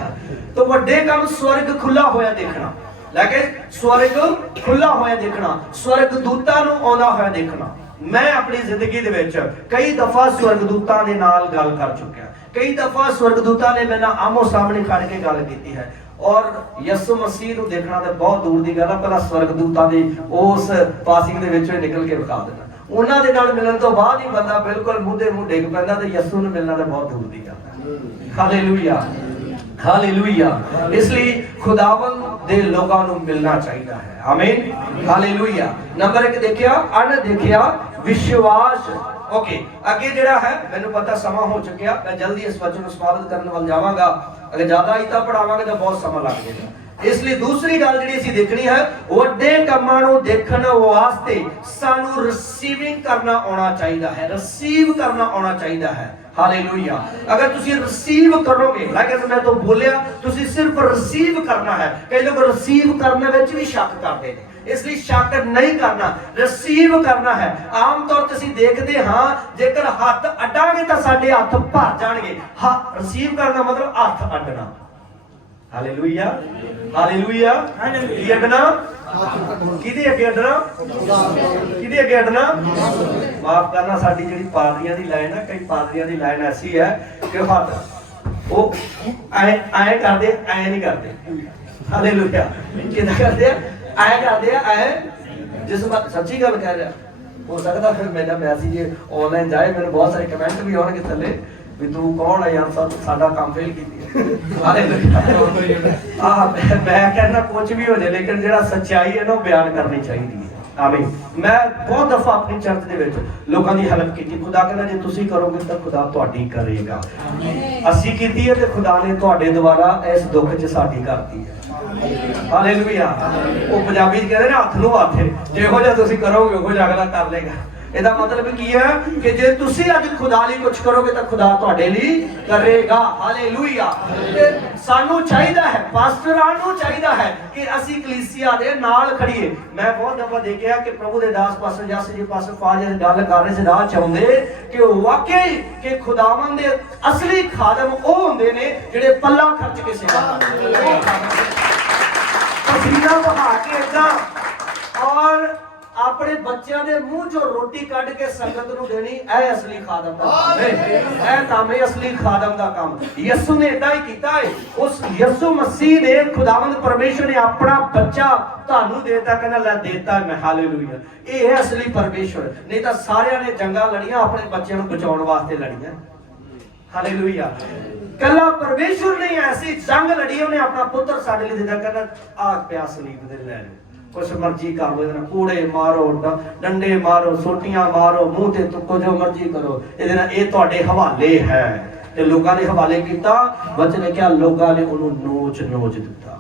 ਤਾਂ ਵੱਡੇ ਕੰਮ ਸਵਰਗ ਖੁੱਲਾ ਹੋਇਆ ਦੇਖਣਾ, ਲੈ ਕੇ ਸਵਰਗ ਖੁੱਲਾ ਹੋਇਆ ਦੇਖਣਾ, ਸਵਰਗ ਦੂਤਾਂ ਨੂੰ ਆਉਂਦਾ ਹੋਇਆ ਦੇਖਣਾ। ਮੈਂ ਆਪਣੀ ਜ਼ਿੰਦਗੀ ਦੇ ਵਿੱਚ ਕਈ ਦਫਾ ਸਵਰਗਦੂਤਾਂ ਦੇ ਨਾਲ ਗੱਲ ਕਰ ਚੁੱਕਿਆ, ਕਈ ਦਫਾ ਸਵਰਗਦੂਤਾਂ ਨੇ ਮੇਰੇ ਨਾਲ ਆਮੋ ਸਾਹਮਣੇ ਖੜ ਕੇ ਗੱਲ ਕੀਤੀ ਹੈ। ਔਰ ਯਿਸੂ ਮਸੀਹ ਨੂੰ ਦੇਖਣਾ ਤਾਂ ਬਹੁਤ ਦੂਰ ਦੀ ਗੱਲ ਆ, ਪਹਿਲਾਂ ਸਵਰਗਦੂਤਾਂ ਦੇ ਉਸ ਪਾਸਿੰਗ ਦੇ ਵਿੱਚੋਂ ਨਿਕਲ ਕੇ ਵਿਖਾ ਦੇਣਾ। ਉਹਨਾਂ ਦੇ ਨਾਲ ਮਿਲਣ ਤੋਂ ਬਾਅਦ ਹੀ ਬੰਦਾ ਬਿਲਕੁਲ ਮੂੰਹ ਮੂੰਹ ਡਿੱਗ ਪੈਂਦਾ, ਤੇ ਯਿਸੂ ਨੂੰ ਮਿਲਣਾ ਤਾਂ ਬਹੁਤ ਦੂਰ ਦੀ ਗੱਲ ਹੈ। Hallelujah, hallelujah. ਇਸ ਲਈ ਖੁਦਾਵੰਦ ਦੇ ਲੋਕਾਂ ਨੂੰ ਮਿਲਣਾ ਚਾਹੀਦਾ ਹੈ। ਆਮੀਨ, ਹਾਲੇਲੂਇਆ। ਨੰਬਰ 1 ਦੇਖਿਆ ਅਣਦੇਖਿਆ ਵਿਸ਼ਵਾਸ। ਓਕੇ, ਅੱਗੇ ਜਿਹੜਾ ਹੈ ਮੈਨੂੰ ਪਤਾ ਸਮਾਂ ਹੋ ਚੁੱਕਿਆ, ਮੈਂ ਜਲਦੀ ਇਸ ਵਚਨ ਨੂੰ ਸਮਾਪਤ ਕਰਨ ਵੱਲ ਜਾਵਾਂਗਾ। ਅਗਰ ਜ਼ਿਆਦਾ ਹੀ ਤਾਂ ਪੜਾਵਾਂਗੇ ਤਾਂ ਬਹੁਤ ਸਮਾਂ ਲੱਗ ਜਾਏਗਾ। ਇਸ ਲਈ ਦੂਸਰੀ ਗੱਲ ਜਿਹੜੀ ਅਸੀਂ ਦੇਖਣੀ ਹੈ, ਵੱਡੇ ਕੰਮਾਂ ਨੂੰ ਦੇਖਣ ਵਾਸਤੇ ਸਾਨੂੰ ਰਿਸੀਵਿੰਗ ਕਰਨਾ ਆਉਣਾ ਚਾਹੀਦਾ ਹੈ, ਰਿਸੀਵ ਕਰਨਾ ਆਉਣਾ ਚਾਹੀਦਾ ਹੈ। ਹਾਲੇਲੂਇਆ। ਅਗਰ ਤੁਸੀਂ ਰਿਸੀਵ ਕਰੋਗੇ, ਲਾਈਕ ਮੈਂ ਤਾਂ ਬੋਲਿਆ, ਤੁਸੀਂ ਸਿਰਫ ਰਿਸੀਵ ਕਰਨਾ ਹੈ। ਕਈ ਲੋਕ ਰਿਸੀਵ ਕਰਨ ਵਿੱਚ ਵੀ ਸ਼ੱਕ ਕਰਦੇ ਨੇ, ਇਸ ਲਈ ਸ਼ੱਕ ਨਹੀਂ ਕਰਨਾ, ਰਿਸੀਵ ਕਰਨਾ ਹੈ। ਆਮ ਤੌਰ ਤੇ ਅਸੀਂ ਦੇਖਦੇ ਹਾਂ ਜੇਕਰ ਹੱਥ ਅੱਡਾਂਗੇ ਤਾਂ ਸਾਡੇ ਹੱਥ ਭਰ ਜਾਣਗੇ। ਰਿਸੀਵ ਕਰਨਾ ਮਤਲਬ ਹੱਥ ਅੱਡਣਾ। Hallelujah, hallelujah. ਕੀ ਅੱਡਣਾ? ਕਿਹਦੇ ਅੱਗੇ ਅੱਡਣਾ? ਕਿਹਦੇ ਅੱਗੇ ਅੱਡਣਾ? ਮਾਫ ਕਰਨਾ, ਸਾਡੀ ਜਿਹੜੀ ਪਾਦਰੀਆਂ ਦੀ ਲਾਈਨ ਹੈ, ਕਈ ਪਾਦਰੀਆਂ ਦੀ ਲਾਈਨ ਐਸੀ ਹੈ ਕਿ ਹੱਥ ਉਹ ਐ ਕਰਦੇ, ਐ ਨਹੀਂ ਕਰਦੇ। ਹਾਲੇਲੂਇਆ। ਕਿਦਾਂ ਕਰਦੇ ਆ? ਐ ਕਰਦੇ ਆ, ਐ। ਜਿਸ ਬਾਤ ਸੱਚੀ ਗੱਲ ਕਹਿ ਰਿਹਾ, ਹੋ ਸਕਦਾ ਫਿਰ ਮੇਰਾ ਮੈਸੇਜ ਆਨਲਾਈਨ ਜਾਏ, ਮੈਨੂੰ ਬਹੁਤ ਸਾਰੇ ਕਮੈਂਟ ਵੀ ਆਉਣਗੇ ਥੱਲੇ ਵੀ ਤੂੰ ਕੌਣ ਹੈ ਯਾਰ, ਸਾਡਾ ਕੰਮ ਫੇਲ ਕੀਤੀ ਮੈਂ ਕਹਿੰਦਾ ਕੁਝ ਵੀ ਹੋ ਜਾਏ, ਲੇਕਿਨ ਜਿਹੜਾ ਸੱਚਾਈ ਹੈ ਨਾ ਉਹ ਬਿਆਨ ਕਰਨੀ ਚਾਹੀਦੀ ਹੈ। ਆਮੀਨ। ਮੈਂ ਬਹੁਤ ਦਫਾ ਆਪਣੀ ਚਰਚ ਦੇ ਵਿੱਚ ਲੋਕਾਂ ਦੀ ਹੈਲਪ ਕੀਤੀ। ਖੁਦਾ ਕਹਿੰਦਾ ਜੇ ਤੁਸੀਂ ਕਰੋਗੇ ਤਾਂ ਖੁਦਾ ਤੁਹਾਡੀ ਕਰੇਗਾ। ਅਸੀਂ ਕੀਤੀ ਹੈ ਤੇ ਖੁਦਾ ਨੇ ਤੁਹਾਡੇ ਦੁਆਰਾ ਇਸ ਦੁੱਖ 'ਚ ਸਾਡੀ ਕਰਤੀ ਹੈ। ਹਾਲੇਲੂਇਆ। ਉਹ ਪੰਜਾਬੀ 'ਚ ਕਹਿੰਦੇ ਨੇ ਹੱਥ ਨੂੰ ਹੱਥ, ਜਿਹੋ ਜਿਹਾ ਤੁਸੀਂ ਕਰੋਗੇ ਉਹੋ ਜਿਹਾ ਅਗਲਾ ਕਰ ਲੇਗਾ। ਇਹਦਾ ਮਤਲਬ ਕੀ ਹੈ ਕਿ ਜੇ ਤੁਸੀਂ ਅੱਜ ਖੁਦਾ ਲਈ ਕੁਝ ਕਰੋਗੇ ਤਾਂ ਖੁਦਾ ਤੁਹਾਡੇ ਲਈ ਕਰੇਗਾ। ਹਾਲੇਲੂਇਆ। ਤੇ ਸਾਨੂੰ ਚਾਹੀਦਾ ਹੈ, ਪਾਸਟਰਾਂ ਨੂੰ ਚਾਹੀਦਾ ਹੈ ਕਿ ਅਸੀਂ ਕਲੀਸਿਆ ਦੇ ਨਾਲ ਖੜੀਏ। ਮੈਂ ਬਹੁਤ ਦਫਾ ਦੇਖਿਆ ਕਿ ਪ੍ਰਭੂ ਦੇ ਦਾਸ ਪਾਸਟਰ ਜਸ ਜੀ ਪਾਸਟਰ ਫਾਜ਼ਲ ਗੱਲ ਕਰ ਰਹੇ ਸੀ, ਰਾਹ ਚਾਹੁੰਦੇ ਕਿ ਵਾਕਈ ਕਿ ਖੁਦਾਵੰਦ ਦੇ ਅਸਲੀ ਖਾਦਮ ਉਹ ਹੁੰਦੇ ਨੇ ਜਿਹੜੇ ਪੱਲਾ ਖਰਚ ਕੇ ਸੇਵਾ ਕਰਦੇ ਨੇ, ਪਸੀਨਾ ਵਹਾ ਕੇ ਏਦਾਂ, ਔਰ ਆਪਣੇ ਬੱਚਿਆਂ ਦੇ ਮੂੰਹ ਚੋਂ ਰੋਟੀ ਕੱਢ ਕੇ ਸੰਗਤ ਨੂੰ ਦੇਣੀ। ਇਹ ਅਸਲੀ ਖਾਦਮ ਦਾ ਕੰਮ ਹੈ, ਇਹ ਕੰਮ ਹੈ ਅਸਲੀ ਖਾਦਮ ਦਾ ਕੰਮ। ਯਿਸੂ ਨੇ ਇਦਾਂ ਹੀ ਕੀਤਾ ਹੈ। ਉਸ ਯਿਸੂ ਮਸੀਹ ਨੇ, ਖੁਦਾਵੰਦ ਪਰਮੇਸ਼ਰ ਨੇ ਆਪਣਾ ਬੱਚਾ ਤੁਹਾਨੂੰ ਦੇਤਾ, ਕਹਿੰਦਾ ਲੈ ਦੇਤਾ ਮੈਂ। ਹਾਲੇਲੂਇਆ। ਇਹ ਹੈ ਅਸਲੀ ਪਰਮੇਸ਼ਰ। ਨਹੀਂ ਤਾਂ ਸਾਰਿਆਂ ਨੇ ਜੰਗਾਂ ਲੜੀਆਂ, ਆਪਣੇ ਬੱਚਿਆਂ ਨੂੰ ਬਚਾਉਣ ਵਾਸਤੇ ਲੜੀਆਂ। ਹਾਲੇਲੂਇਆ। ਕੱਲਾ ਪਰਮੇਸ਼ਰ ਨੇ ਐਸੀ ਜੰਗ ਲੜੀ, ਉਹਨੇ ਆਪਣਾ ਪੁੱਤਰ ਸਾਡੇ ਲਈ ਦਿੱਤਾ, ਕਹਿੰਦਾ ਆ ਪਿਆ ਸਲੀਬ ਤੇ ਲੈ ਲਓ, ਕੁਛ ਮਰਜ਼ੀ ਕਰ ਲੋ, ਇਹਦੇ ਨਾਲ ਕੂੜੇ ਮਾਰੋ, ਡੰਡੇ ਮਾਰੋ, ਸੋਟੀਆਂ ਮਾਰੋ, ਮੂੰਹ ਤੇ ਤੁੱਕੋ, ਜੋ ਮਰਜ਼ੀ ਕਰੋ, ਇਹਦੇ ਨਾਲ ਇਹ ਤੁਹਾਡੇ ਹਵਾਲੇ ਹੈ। ਤੇ ਲੋਕਾਂ ਦੇ ਹਵਾਲੇ ਕੀਤਾ, ਵਚਨ ਨੇ ਕਿਹਾ ਲੋਕਾਂ ਨੇ ਉਹਨੂੰ ਨੋਚ ਨੋਚ ਦਿੱਤਾ।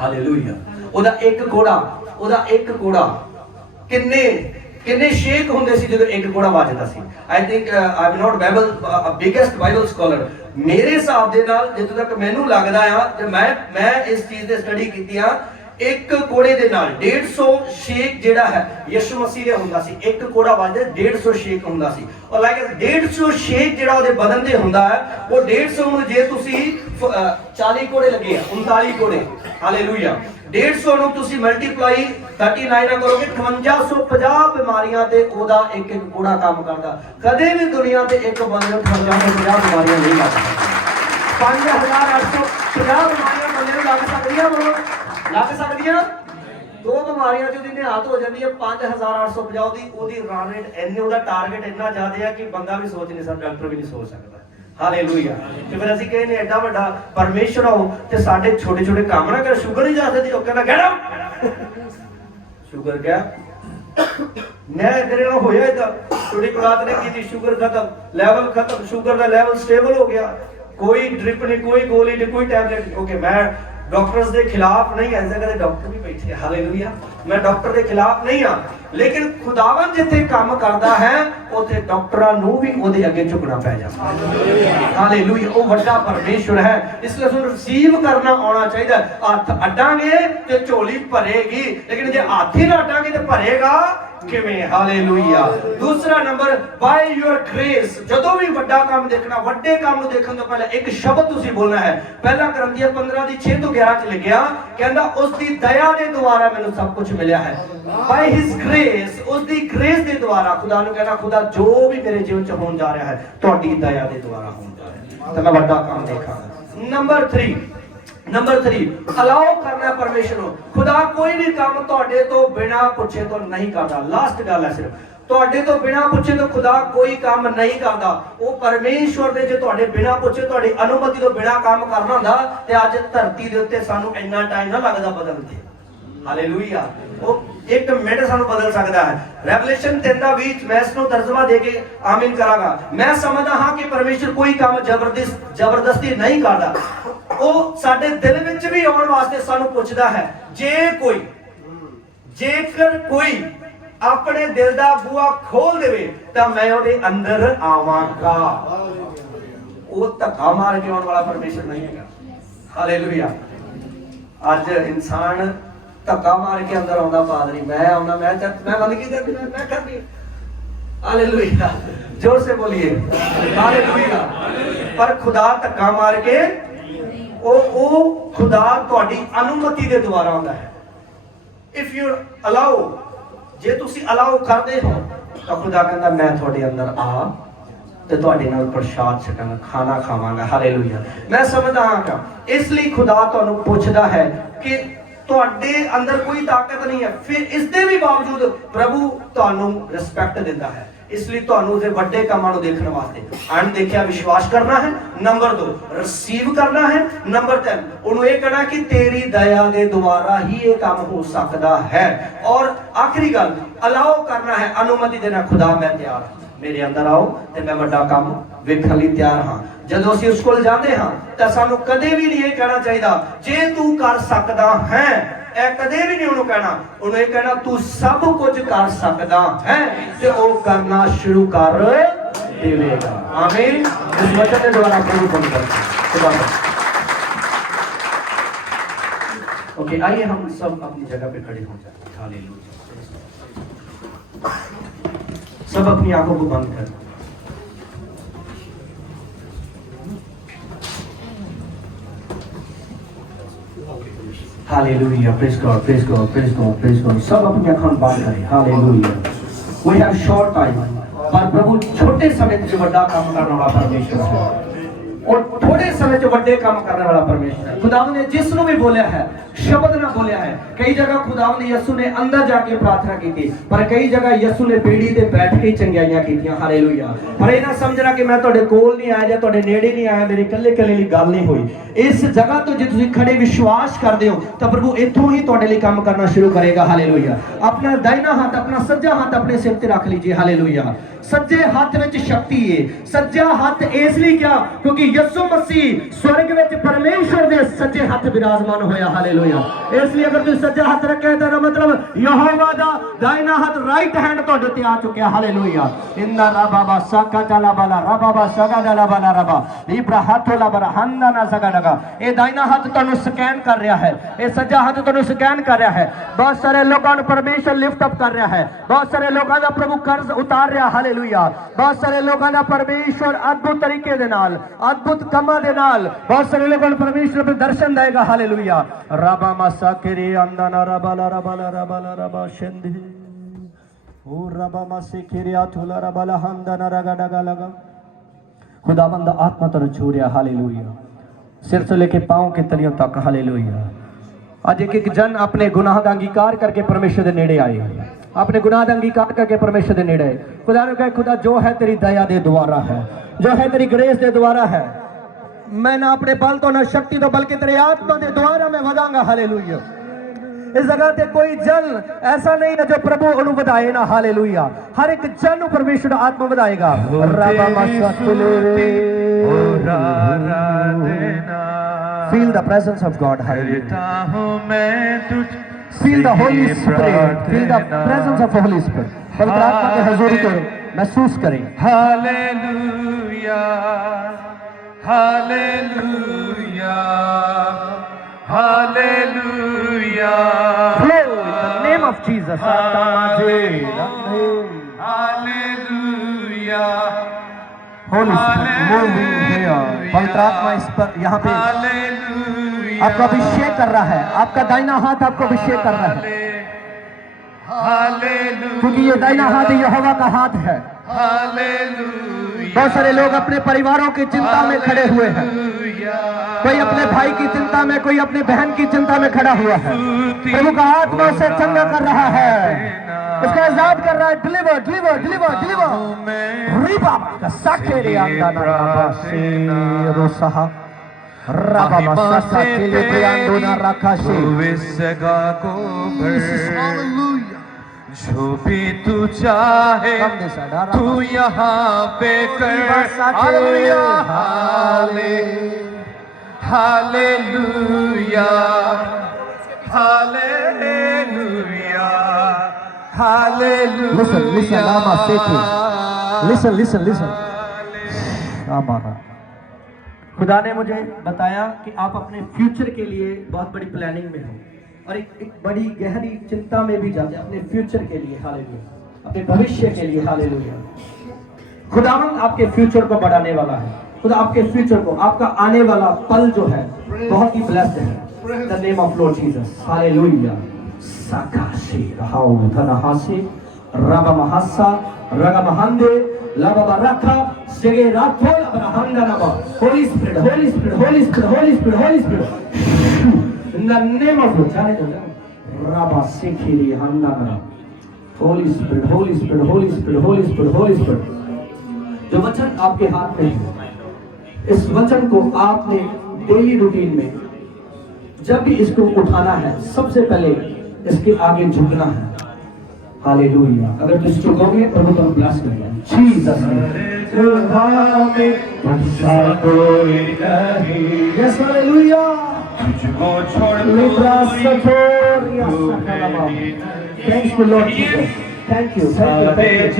ਹਾਲੇਲੂਇਆ। ਉਹਦਾ ਇੱਕ ਕੋੜਾ ਕਿੰਨੇ ਸ਼ੇਕ ਹੁੰਦੇ ਸੀ ਜਦੋਂ ਇੱਕ ਕੋੜਾ ਵੱਜਦਾ ਸੀ। I think I am not biggest Bible scholar. ਮੇਰੇ ਹਿਸਾਬ ਦੇ ਨਾਲ ਜਿੱਥੋਂ ਤੱਕ ਮੈਨੂੰ ਲੱਗਦਾ ਆ, ਤੇ ਮੈਂ ਇਸ ਚੀਜ਼ ਤੇ ਸਟੱਡੀ ਕੀਤੀ ਆ, ਇੱਕ ਕੋੜੇ ਦੇ ਨਾਲ 150 ਸ਼ੇਕ ਜਿਹੜਾ ਹੈ ਯਿਸੂ ਮਸੀਹ ਦੇ ਹੁੰਦਾ ਸੀ। ਇੱਕ ਕੋੜਾ ਵੱਜਦਾ 150 ਸ਼ੇਕ ਹੁੰਦਾ ਸੀ। ਔਰ ਲਾਈਕ 150 ਸ਼ੇਕ ਜਿਹੜਾ ਉਹਦੇ ਬਦਨ ਤੇ ਹੁੰਦਾ ਹੈ, ਉਹ 150 ਨੂੰ ਜੇ ਤੁਸੀਂ 40 ਕੋੜੇ ਲੱਗੇ ਆ, 39 ਕੋੜੇ। ਹਾਲੇਲੂਇਆ। 150 ਨੂੰ ਤੁਸੀਂ ਮਲਟੀਪਲਾਈ 39 ਨਾਲ ਕਰੋਗੇ, 5850 ਬਿਮਾਰੀਆਂ ਤੇ ਉਹਦਾ ਇੱਕ ਕੋੜਾ ਕੰਮ ਕਰਦਾ। ਕਦੇ ਵੀ ਦੁਨੀਆ ਤੇ ਇੱਕ ਬੰਦੇ ਨੂੰ 5850 ਬਿਮਾਰੀਆਂ ਨਹੀਂ ਲੱਗ ਸਕਦੀਆਂ। 5850 ਬਿਮਾਰੀਆਂ ਬੰਦੇ ਨੂੰ ਲੱਗ ਸਕਦੀਆਂ, ਲੱਗ ਸਕਦੀਆਂ। 2 ਬਿਮਾਰੀਆਂ ਚ ਉਹਦੀ ਨਿਹਾਤ ਹੋ ਜਾਂਦੀ ਹੈ। 5850 ਦੀ ਉਹਦੀ ਰਨ ਰੇਟ ਇੰਨੀ, ਉਹਦਾ ਟਾਰਗੇਟ ਇੰਨਾ ਜ਼ਿਆਦਾ ਹੈ ਕਿ ਬੰਦਾ ਵੀ ਸੋਚ ਨਹੀਂ ਸਕਦਾ, ਡਾਕਟਰ ਵੀ ਨਹੀਂ ਸੋਚ ਸਕਦਾ। ਹਾਲੇਲੂਇਆ। ਤੇ ਫਿਰ ਅਸੀਂ ਕਹਿੰਦੇ ਐਡਾ ਵੱਡਾ ਪਰਮੇਸ਼ਰ ਹੋ ਤੇ ਸਾਡੇ ਛੋਟੇ ਛੋਟੇ ਕੰਮ ਨਾ ਕਰ। ਸ਼ੂਗਰ ਨਹੀਂ ਜਾ ਸਕਦੀ, ਉਹ ਕਹਿੰਦਾ ਗੈਟ ਆਊਟ। ਸ਼ੂਗਰ ਕਿਆ ਮੈਂ ਤੇਰੇ ਨਾਲ ਹੋਇਆ ਇਦਾਂ, ਥੋੜੀ ਕੁਰਾਤ ਨੇ ਕੀਤੀ, ਸ਼ੂਗਰ ਖਤਮ, ਲੈਵਲ ਖਤਮ, ਸ਼ੂਗਰ ਦਾ ਲੈਵਲ ਸਟੇਬਲ ਹੋ ਗਿਆ। ਕੋਈ ਡ੍ਰਿਪ ਨਹੀਂ, ਕੋਈ ਗੋਲੀ ਨਹੀਂ, ਕੋਈ ਟੈਬਲੇਟ। ਓਕੇ, ਮੈਂ ਡਾਕਟਰਸ ਦੇ ਖਿਲਾਫ ਨਹੀਂ, ਐਸੇ ਕਦੇ ਡਾਕਟਰ ਵੀ ਬੈਠੇ। ਹਾਲੇਲੂਇਆ। ਮੈਂ ਡਾਕਟਰ ਦੇ ਖਿਲਾਫ ਨਹੀਂ ਆ, ਲੇਕਿਨ ਖੁਦਾਵੰਦ ਜਿੱਥੇ ਕੰਮ ਕਰਦਾ ਹੈ ਉੱਥੇ ਡਾਕਟਰਾਂ ਨੂੰ ਵੀ ਉਹਦੇ ਅੱਗੇ ਝੁਕਣਾ ਪੈ ਜਾਂਦਾ। ਹਾਲੇਲੂਇਆ। ਉਹ ਵੱਡਾ ਪਰਮੇਸ਼ਰ ਹੈ, ਇਸ ਲਈ ਸਾਨੂੰ ਰਿਸੀਵ ਕਰਨਾ ਆਉਣਾ ਚਾਹੀਦਾ। ਹੱਥ ਅੱਡਾਂਗੇ ਤੇ ਝੋਲੀ ਭਰੇਗੀ, ਲੇਕਿਨ ਜੇ ਹੱਥ ਹੀ ਨਾ ਅੱਡਾਂਗੇ ਤੇ ਭਰੇਗਾ ਕਿਵੇਂ? ਹਾਲੇਲੂਇਆ। ਦੂਸਰਾ ਨੰਬਰ, ਬਾਈ ਯੂਰ ਗ੍ਰੇਸ। ਜਦੋਂ ਵੀ ਵੱਡਾ ਕੰਮ ਦੇਖਣਾ, ਵੱਡੇ ਕੰਮ ਨੂੰ ਦੇਖਣ ਤੋਂ ਪਹਿਲਾਂ ਇੱਕ ਸ਼ਬਦ ਤੁਸੀਂ ਬੋਲਣਾ ਹੈ। ਪਹਿਲਾ ਕਰੰਥੀਆਂ 15 ਦੀ 6 ਤੋਂ 11 ਚ ਲਿਖਿਆ ਕਹਿੰਦਾ ਉਸ ਦੀ ਦਇਆ ਦੇ ਦੁਆਰਾ ਮੈਨੂੰ ਸਭ ਕੁਝ ਮਿਲਿਆ ਹੈ ਬਾਈ ਹਿਸ ਗ੍ਰੇਸ ਉਸ ਦੀ ਗ੍ਰੇਸ ਦੇ ਦੁਆਰਾ ਖੁਦਾ ਨੂੰ ਕਹਿੰਦਾ ਖੁਦਾ ਜੋ ਵੀ ਮੇਰੇ ਜੀਵਨ ਚ ਹੋਣ ਜਾ ਰਿਹਾ ਹੈ ਤੁਹਾਡੀ ਦਇਆ ਦੇ ਦੁਆਰਾ ਹੋਣ ਜਾ ਰਿਹਾ ਹੈ ਤਾਂ ਮੈਂ ਵੱਡਾ ਕੰਮ ਦੇਖਾਂਗਾ। ਨੰਬਰ 3 ਅਲਾਓ ਕਰਨਾ ਪਰਮੇਸ਼ਰ ਨੂੰ। ਖੁਦਾ ਕੋਈ ਵੀ ਕੰਮ ਤੁਹਾਡੇ ਤੋਂ ਬਿਨਾ ਪੁੱਛੇ ਤੋਂ ਨਹੀਂ ਕਰਦਾ। ਲਾਸਟ ਗੱਲ ਹੈ ਸਿਰਫ ਤੁਹਾਡੇ ਤੋਂ ਬਿਨਾ ਪੁੱਛੇ ਤੋਂ ਖੁਦਾ ਕੋਈ ਕੰਮ ਨਹੀਂ ਕਰਦਾ। ਉਹ ਪਰਮੇਸ਼ਵਰ ਦੇ ਜੇ ਤੁਹਾਡੇ ਬਿਨਾ ਪੁੱਛੇ ਤੁਹਾਡੀ ਅਨੁਮਤੀ ਤੋਂ ਬਿਨਾ ਕੰਮ ਕਰਨਾ ਹੁੰਦਾ ਤੇ ਅੱਜ ਧਰਤੀ ਦੇ ਉੱਤੇ ਸਾਨੂੰ ਇੰਨਾ ਟਾਈਮ ਨਾ ਲੱਗਦਾ ਬਦਲਣ ਤੇ। ਹਾਲੇਲੂਇਆ। ਉਹ 1 ਮਿੰਟ ਸਾਨੂੰ ਬਦਲ ਸਕਦਾ ਹੈ। ਰੈਵਲੇਸ਼ਨ 3:20 ਮੈਂ ਇਸ ਨੂੰ ਤਰਜਮਾ ਦੇ ਕੇ ਆਮੀਨ ਕਰਾਂਗਾ। ਮੈਂ ਸਮਝਦਾ ਹਾਂ ਕਿ ਪਰਮੇਸ਼ਰ ਕੋਈ ਕੰਮ ਜ਼ਬਰਦਸਤੀ ਨਹੀਂ ਕਰਦਾ। ਉਹ ਸਾਡੇ ਦਿਲ ਵਿੱਚ ਵੀ ਆਉਣ ਵਾਸਤੇ ਸਾਨੂੰ ਪੁੱਛਦਾ ਹੈ। ਜੇਕਰ ਕੋਈ ਆਪਣੇ ਦਿਲ ਦਾ ਬੂਹਾ ਖੋਲ ਦੇਵੇ ਤਾਂ ਮੈਂ ਉਹਦੇ ਅੰਦਰ ਆਵਾਂਗਾ। ਉਹ ਧੱਕਾ ਮਾਰ ਕੇ ਆਉਣ ਵਾਲਾ ਪਰਮੇਸ਼ਰ ਨਹੀਂ ਹੈਗਾ। ਹਾਲੇਲੂਇਆ। ਅੱਜ ਇਨਸਾਨ ਧੱਕਾ ਮਾਰ ਕੇ ਅੰਦਰ ਆਉਂਦਾ ਪਾਦਰੀ ਮੈਂ ਆਉਣਾ ਮੈਂ ਬੰਦ ਕੀ ਕਰਦੀ ਮੈਂ ਕਰਦੀ। हालेलुया। जोर से बोलिए हालेलुया। पर खुदा धक्का मार के ਉਹ खुदा ਤੁਹਾਡੀ ਅਨੁਮਤੀ ਦੇ ਦੁਆਰਾ ਆਉਂਦਾ ਹੈ। ਇਫ ਯੂ ਅਲਾਓ ਜੇ ਤੁਸੀਂ ਅਲਾਓ ਕਰਦੇ ਹੋ ਤਾਂ ਖੁਦਾ ਕਹਿੰਦਾ ਮੈਂ ਤੁਹਾਡੇ ਅੰਦਰ ਆ ਤੇ ਤੁਹਾਡੇ ਨਾਲ ਪ੍ਰਸ਼ਾਦ ਛਕਾਂਗਾ ਖਾਣਾ ਖਾਵਾਂਗਾ। ਹਾਲੇਲੂਇਆ। ਮੈਂ ਸਮਝਦਾ ਹਾਂ ਇਸ ਲਈ ਖੁਦਾ ਤੁਹਾਨੂੰ ਪੁੱਛਦਾ ਹੈ ਕਿ ਤੁਹਾਡੇ ਅੰਦਰ ਕੋਈ ਤਾਕਤ ਨਹੀਂ ਹੈ ਫਿਰ ਇਸ ਦੇ ਵੀ ਬਾਵਜੂਦ ਪ੍ਰਭੂ ਤੁਹਾਨੂੰ ਰਿਸਪੈਕਟ ਦਿੰਦਾ ਹੈ। ਇਸ ਲਈ ਤੁਹਾਨੂੰ ਉਹਦੇ ਵੱਡੇ ਕੰਮਾਂ ਨੂੰ ਦੇਖਣ ਵਾਸਤੇ ਅਣਦੇਖਿਆ ਵਿਸ਼ਵਾਸ ਕਰਨਾ ਹੈ। ਨੰਬਰ 2 ਰਿਸੀਵ ਕਰਨਾ ਹੈ। ਨੰਬਰ 3 ਉਹਨੂੰ ਇਹ ਕਹਿਣਾ ਕਿ ਤੇਰੀ ਦਇਆ ਦੇ ਦੁਆਰਾ ਹੀ ਇਹ ਕੰਮ ਹੋ ਸਕਦਾ ਹੈ। ਔਰ ਆਖਰੀ ਗੱਲ ਅਲਾਓ ਕਰਨਾ ਹੈ ਅਨੁਮਤੀ ਦੇਣਾ। ਖੁਦਾ ਮੈਂ ਤਿਆਰ ਹਾਂ ਮੇਰੇ ਅੰਦਰ ਆਓ ਤੇ ਮੈਂ ਵੱਡਾ ਕੰਮ ਵੇਖਣ ਲਈ ਤਿਆਰ ਹਾਂ। ਜਦੋਂ ਅਸੀਂ ਉਸ ਕੋਲ ਜਾਂਦੇ ਹਾਂ ਤਾਂ ਸਾਨੂੰ ਕਦੇ ਵੀ ਨਹੀਂ ਇਹ ਕਹਿਣਾ ਚਾਹੀਦਾ ਜੇ ਤੂੰ ਕਰ ਸਕਦਾ ਹੈ। ਇਹ ਕਦੇ ਵੀ ਨਹੀਂ ਉਹਨੂੰ ਕਹਿਣਾ। ਉਹਨੂੰ ਇਹ ਕਹਿਣਾ ਤੂੰ ਸਭ ਕੁਝ ਕਰ ਸਕਦਾ ਹੈ ਤੇ ਉਹ ਕਰਨਾ ਸ਼ੁਰੂ ਕਰ ਦੇਵੇਗਾ। आमीन। इस वचन के द्वारा प्रभु बन कर ओके आइए हम सब अपनी जगह पे खड़े हो जाए। हालेलुया। सब अपनी आंखों को बंद कर hallelujah. Praise God praise God praise God praise God. सब अपनी आंखें बंद करें। Hallelujah. We have short time पर प्रभु छोटे समय से बड़ा काम करने वाला परमेश्वर है और थोड़े समय से बड़े काम करने वाला परमेश्वर है। खुदावन ने जिसनु भी बोला है शब्द ना बोला है। कई जगह खुदावन ने यीशु ने अंदर जाके प्रार्थना की थी पर कई जगह यीशु ने बेड़ी ते बैठ के चंगियाइयां कीतियां। हालेलुया। पर ये ना समझना कि मैं ਤੁਹਾਡੇ ਕੋਲ नहीं आया ਜਾਂ ਤੁਹਾਡੇ ਨੇੜੇ नहीं आया मेरी ਕੱਲੇ ਲਈ ਗੱਲ नहीं हुई। इस जगह तो जे ਤੁਸੀਂ खड़े विश्वास करते हो तो प्रभु इथों ही ਤੁਹਾਡੇ ਲਈ काम करना शुरू करेगा। हालेलुया। अपना दाहिना हाथ अपना सज्जा हाथ अपने सिर ते रख लीजिए। हालेलुया। सज्जे हाथ ਵਿੱਚ शक्ति है। सज्जा हाथ इसलिए क्या क्योंकि यीशु मसीह स्वर्ग ਵਿੱਚ परमेश्वर ਦੇ सज्जे हाथ विराजमान होया। हालेलुया। इसलिए अगर तुम सज्जा हाथ रखे तो मतलब यहोवा दा दाहिना हाथ राइट हैंड ਤੁਹਾਡੇ ਤੇ ਆ ਚੁੱਕਿਆ। हालेलुया। इंदा रबाबा साका चला बाला रबाबा सगा दला बाला रबा इब्रा हाथोला बरा हन्ना ना सगा लगा। ये दाहिना हाथ ਤੁਹਾਨੂੰ ਸਕੈਨ ਕਰ ਰਿਹਾ ਹੈ। ਇਹ ਸੱਜਾ ਹੱਥ ਤੁਹਾਨੂੰ ਸਕੈਨ ਕਰ ਰਿਹਾ ਹੈ। ਬਹੁਤ ਸਾਰੇ ਲੋਕਾਂ ਨੂੰ ਪਰਮੇਸ਼ਰ ਲਿਫਟ ਅਪ ਕਰ ਰਿਹਾ ਹੈ। ਬਹੁਤ ਸਾਰੇ ਲੋਕਾਂ ਦਾ ਪ੍ਰਭੂ ਕਰਜ਼ ਉਤਾਰ ਰਿਹਾ। ਹਾਲੇਲੂਇਆ। ਬਹੁਤ ਸਾਰੇ ਲੋਕਾਂ ਦਾ ਪਰਮੇਸ਼ਰ ਅਦਭੁਤ ਤਰੀਕੇ ਦੇ ਨਾਲ ਅਦਭੁਤ ਕੰਮਾਂ ਦੇ ਨਾਲ ਬਹੁਤ ਸਾਰੇ ਲੋਕਾਂ ਨੂੰ ਪਰਮੇਸ਼ਰ ਆਪਣੇ ਦਰਸ਼ਨ ਦੇਗਾ। ਹਾਲੇਲੂਇਆ। ਰਬਾ ਮਸਾ ਕਰੇ ਅੰਦਨਾ ਰਬਾਲਾ ਰਬਾਲਾ ਰਬਾਲਾ ਰਬਾ ਸ਼ੰਦੀ ओ रबा मसे किरिया थुला रबाला हंदना रगा डगा लगा। खुदावंद आत्मा तो छू रहा। हालेलुया। सिर से लेके पांव के तलियों तक। हालेलुया। आज एक जन अपने गुनाह का अंगीकार करके परमेश्वर के नेड़े आए। अपने गुनाह का अंगीकार करके परमेश्वर के नेड़े आए। खुदा ने कहा खुदा जो है तेरी दया दे द्वारा है जो है तेरी ग्रेस दे द्वारा है। मैं ना अपने बल तो ना शक्ति तो बल्कि तेरे आत्मा के द्वारा मैं वधांगा। हालेलुया। इस जगह ते कोई जन ऐसा नहीं है जो प्रभु उन्हें वधाए ना। हालेलुया। हर एक जन परमेश्वर आत्मा वधाएगा। Feel the presence of God. Feel the Holy Spirit. Feel the presence of Holy Spirit. पवित्र आत्मा के हुजूर को महसूस करें। Hallelujah. Hallelujah. Hallelujah. Flow in the name of Jesus. Hallelujah. Holy Spirit, move in here. पवित्र आत्मा इस पर यहाँ पे आपको अभिषेक कर रहा है, आपका दाहिना हाथ आपको अभिषेक कर रहा है, क्योंकि ये दाहिना हाथ यहोवा का हाथ है। बहुत सारे लोग अपने परिवारों की चिंता में खड़े हुए हैं, कोई अपने भाई की चिंता में, कोई अपने बहन की चिंता में खड़ा हुआ है। प्रभु का आत्मा उसे चंगा कर रहा है, उसको आजाद कर रहा है। Deliver deliver deliver deliver Riba का साकेरे अंदाना से रोसहा रबा मसा के लिए प्रियांडोना रखा से विसगा को जो भी तू चाहे तू यहाँ पे कर। Hallelujah hallelujah hallelujah hallelujah. Listen, listen, Lama Sethi. Listen, listen, listen. हमारा खुदा ने मुझे बताया कि आप अपने फ्यूचर के लिए बहुत बड़ी प्लानिंग में हो और एक बड़ी गहरी चिंता में भी जाते हैं अपने फ्यूचर के लिए। हालेलुया, अपने भविष्य के लिए। हालेलुया, खुदावंद आपके फ्यूचर को बढ़ाने वाला है। खुदा आपके फ्यूचर को, आपका आने वाला पल जो है बहुत ही ब्लेस्ड है। The name of Lord Jesus. Hallelujah. साकाशी रहाओ धनहासी रबा महसा रगा महंदे लबा बरका सेगे राथो अब्राहमदा नबा। Holi spirit Holi spirit Holi spirit Holi spirit Holi spirit in the name of Lord जाने दो रबा सेखिरी हंदा ना। Holi spirit Holi spirit Holi spirit Holi spirit Holi spirit. जो वचन आपके हाथ में है, इस वचन को आपने डेली रूटीन में जब भी इसको उठाना है, सबसे पहले इसके आगे झुकना है। हालेलुया। अगर तुम झुकोगे प्रभु तुम ब्लेस करेगा। Jesus yes hallelujah. तुझको छोड़ लिब्रा सफोरिया सकलमा। Thanks to Lord Jesus. Thank you thank you.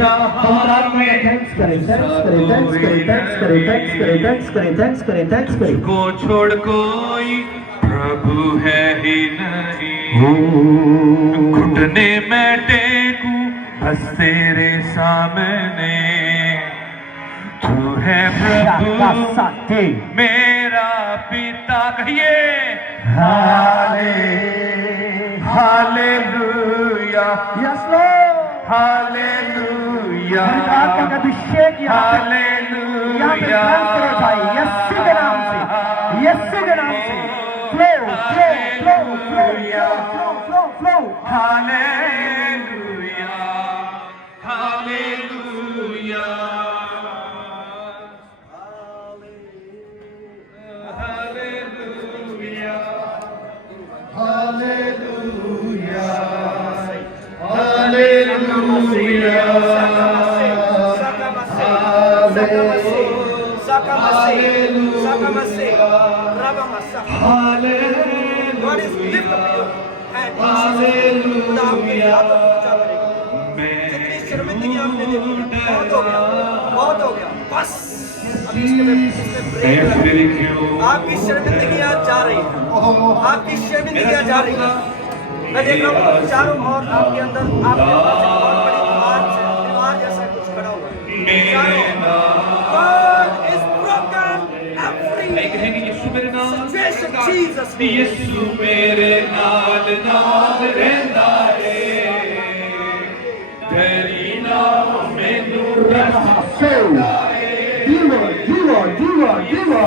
हमारा आत्मा का थैंक्स करें थैंक्स करें थैंक्स करें थैंक्स करें थैंक्स करें थैंक्स करें थैंक्स करें थैंक्स करें। को छोड़ कोई प्रभु है ही नहीं। घुटने में टेकूं बस तेरे सामने। तू है प्रभु मेरा पिता। कहिए हाले हालेलुया। Yes Lord. हालेलुया आत्मा का अभिषेक यहाँ पे हालेलुया। ट्रांसफर हो जाए यीशु के नाम से, यीशु के नाम से। Flow flow flow flow flow flow flow. Hallelujah hallelujah hallelujah hallelujah God is lift up your hand. खुदा आपके हाथों को ऊंचा करेगा। जितनी शर्मिंदगी आपने देखी बहुत हो गया बहुत हो गया। बस अभी इसमें ब्रेक लगा। आपकी शर्मिंदगियां जा रही हैं, आपकी शर्मिंदगियां जा रही हैं। मैं देख रहा हूँ चारों ओर आपके अंदर आपके पास एक बहुत बड़ी दीवार जैसा कुछ खड़ा हुआ है। चारों God is broken every situation. Jesus यीशु मेरे नाल नाल रहंदा है। तेरी नाम मैनू रखा जीवा जीवा जीवा जीवा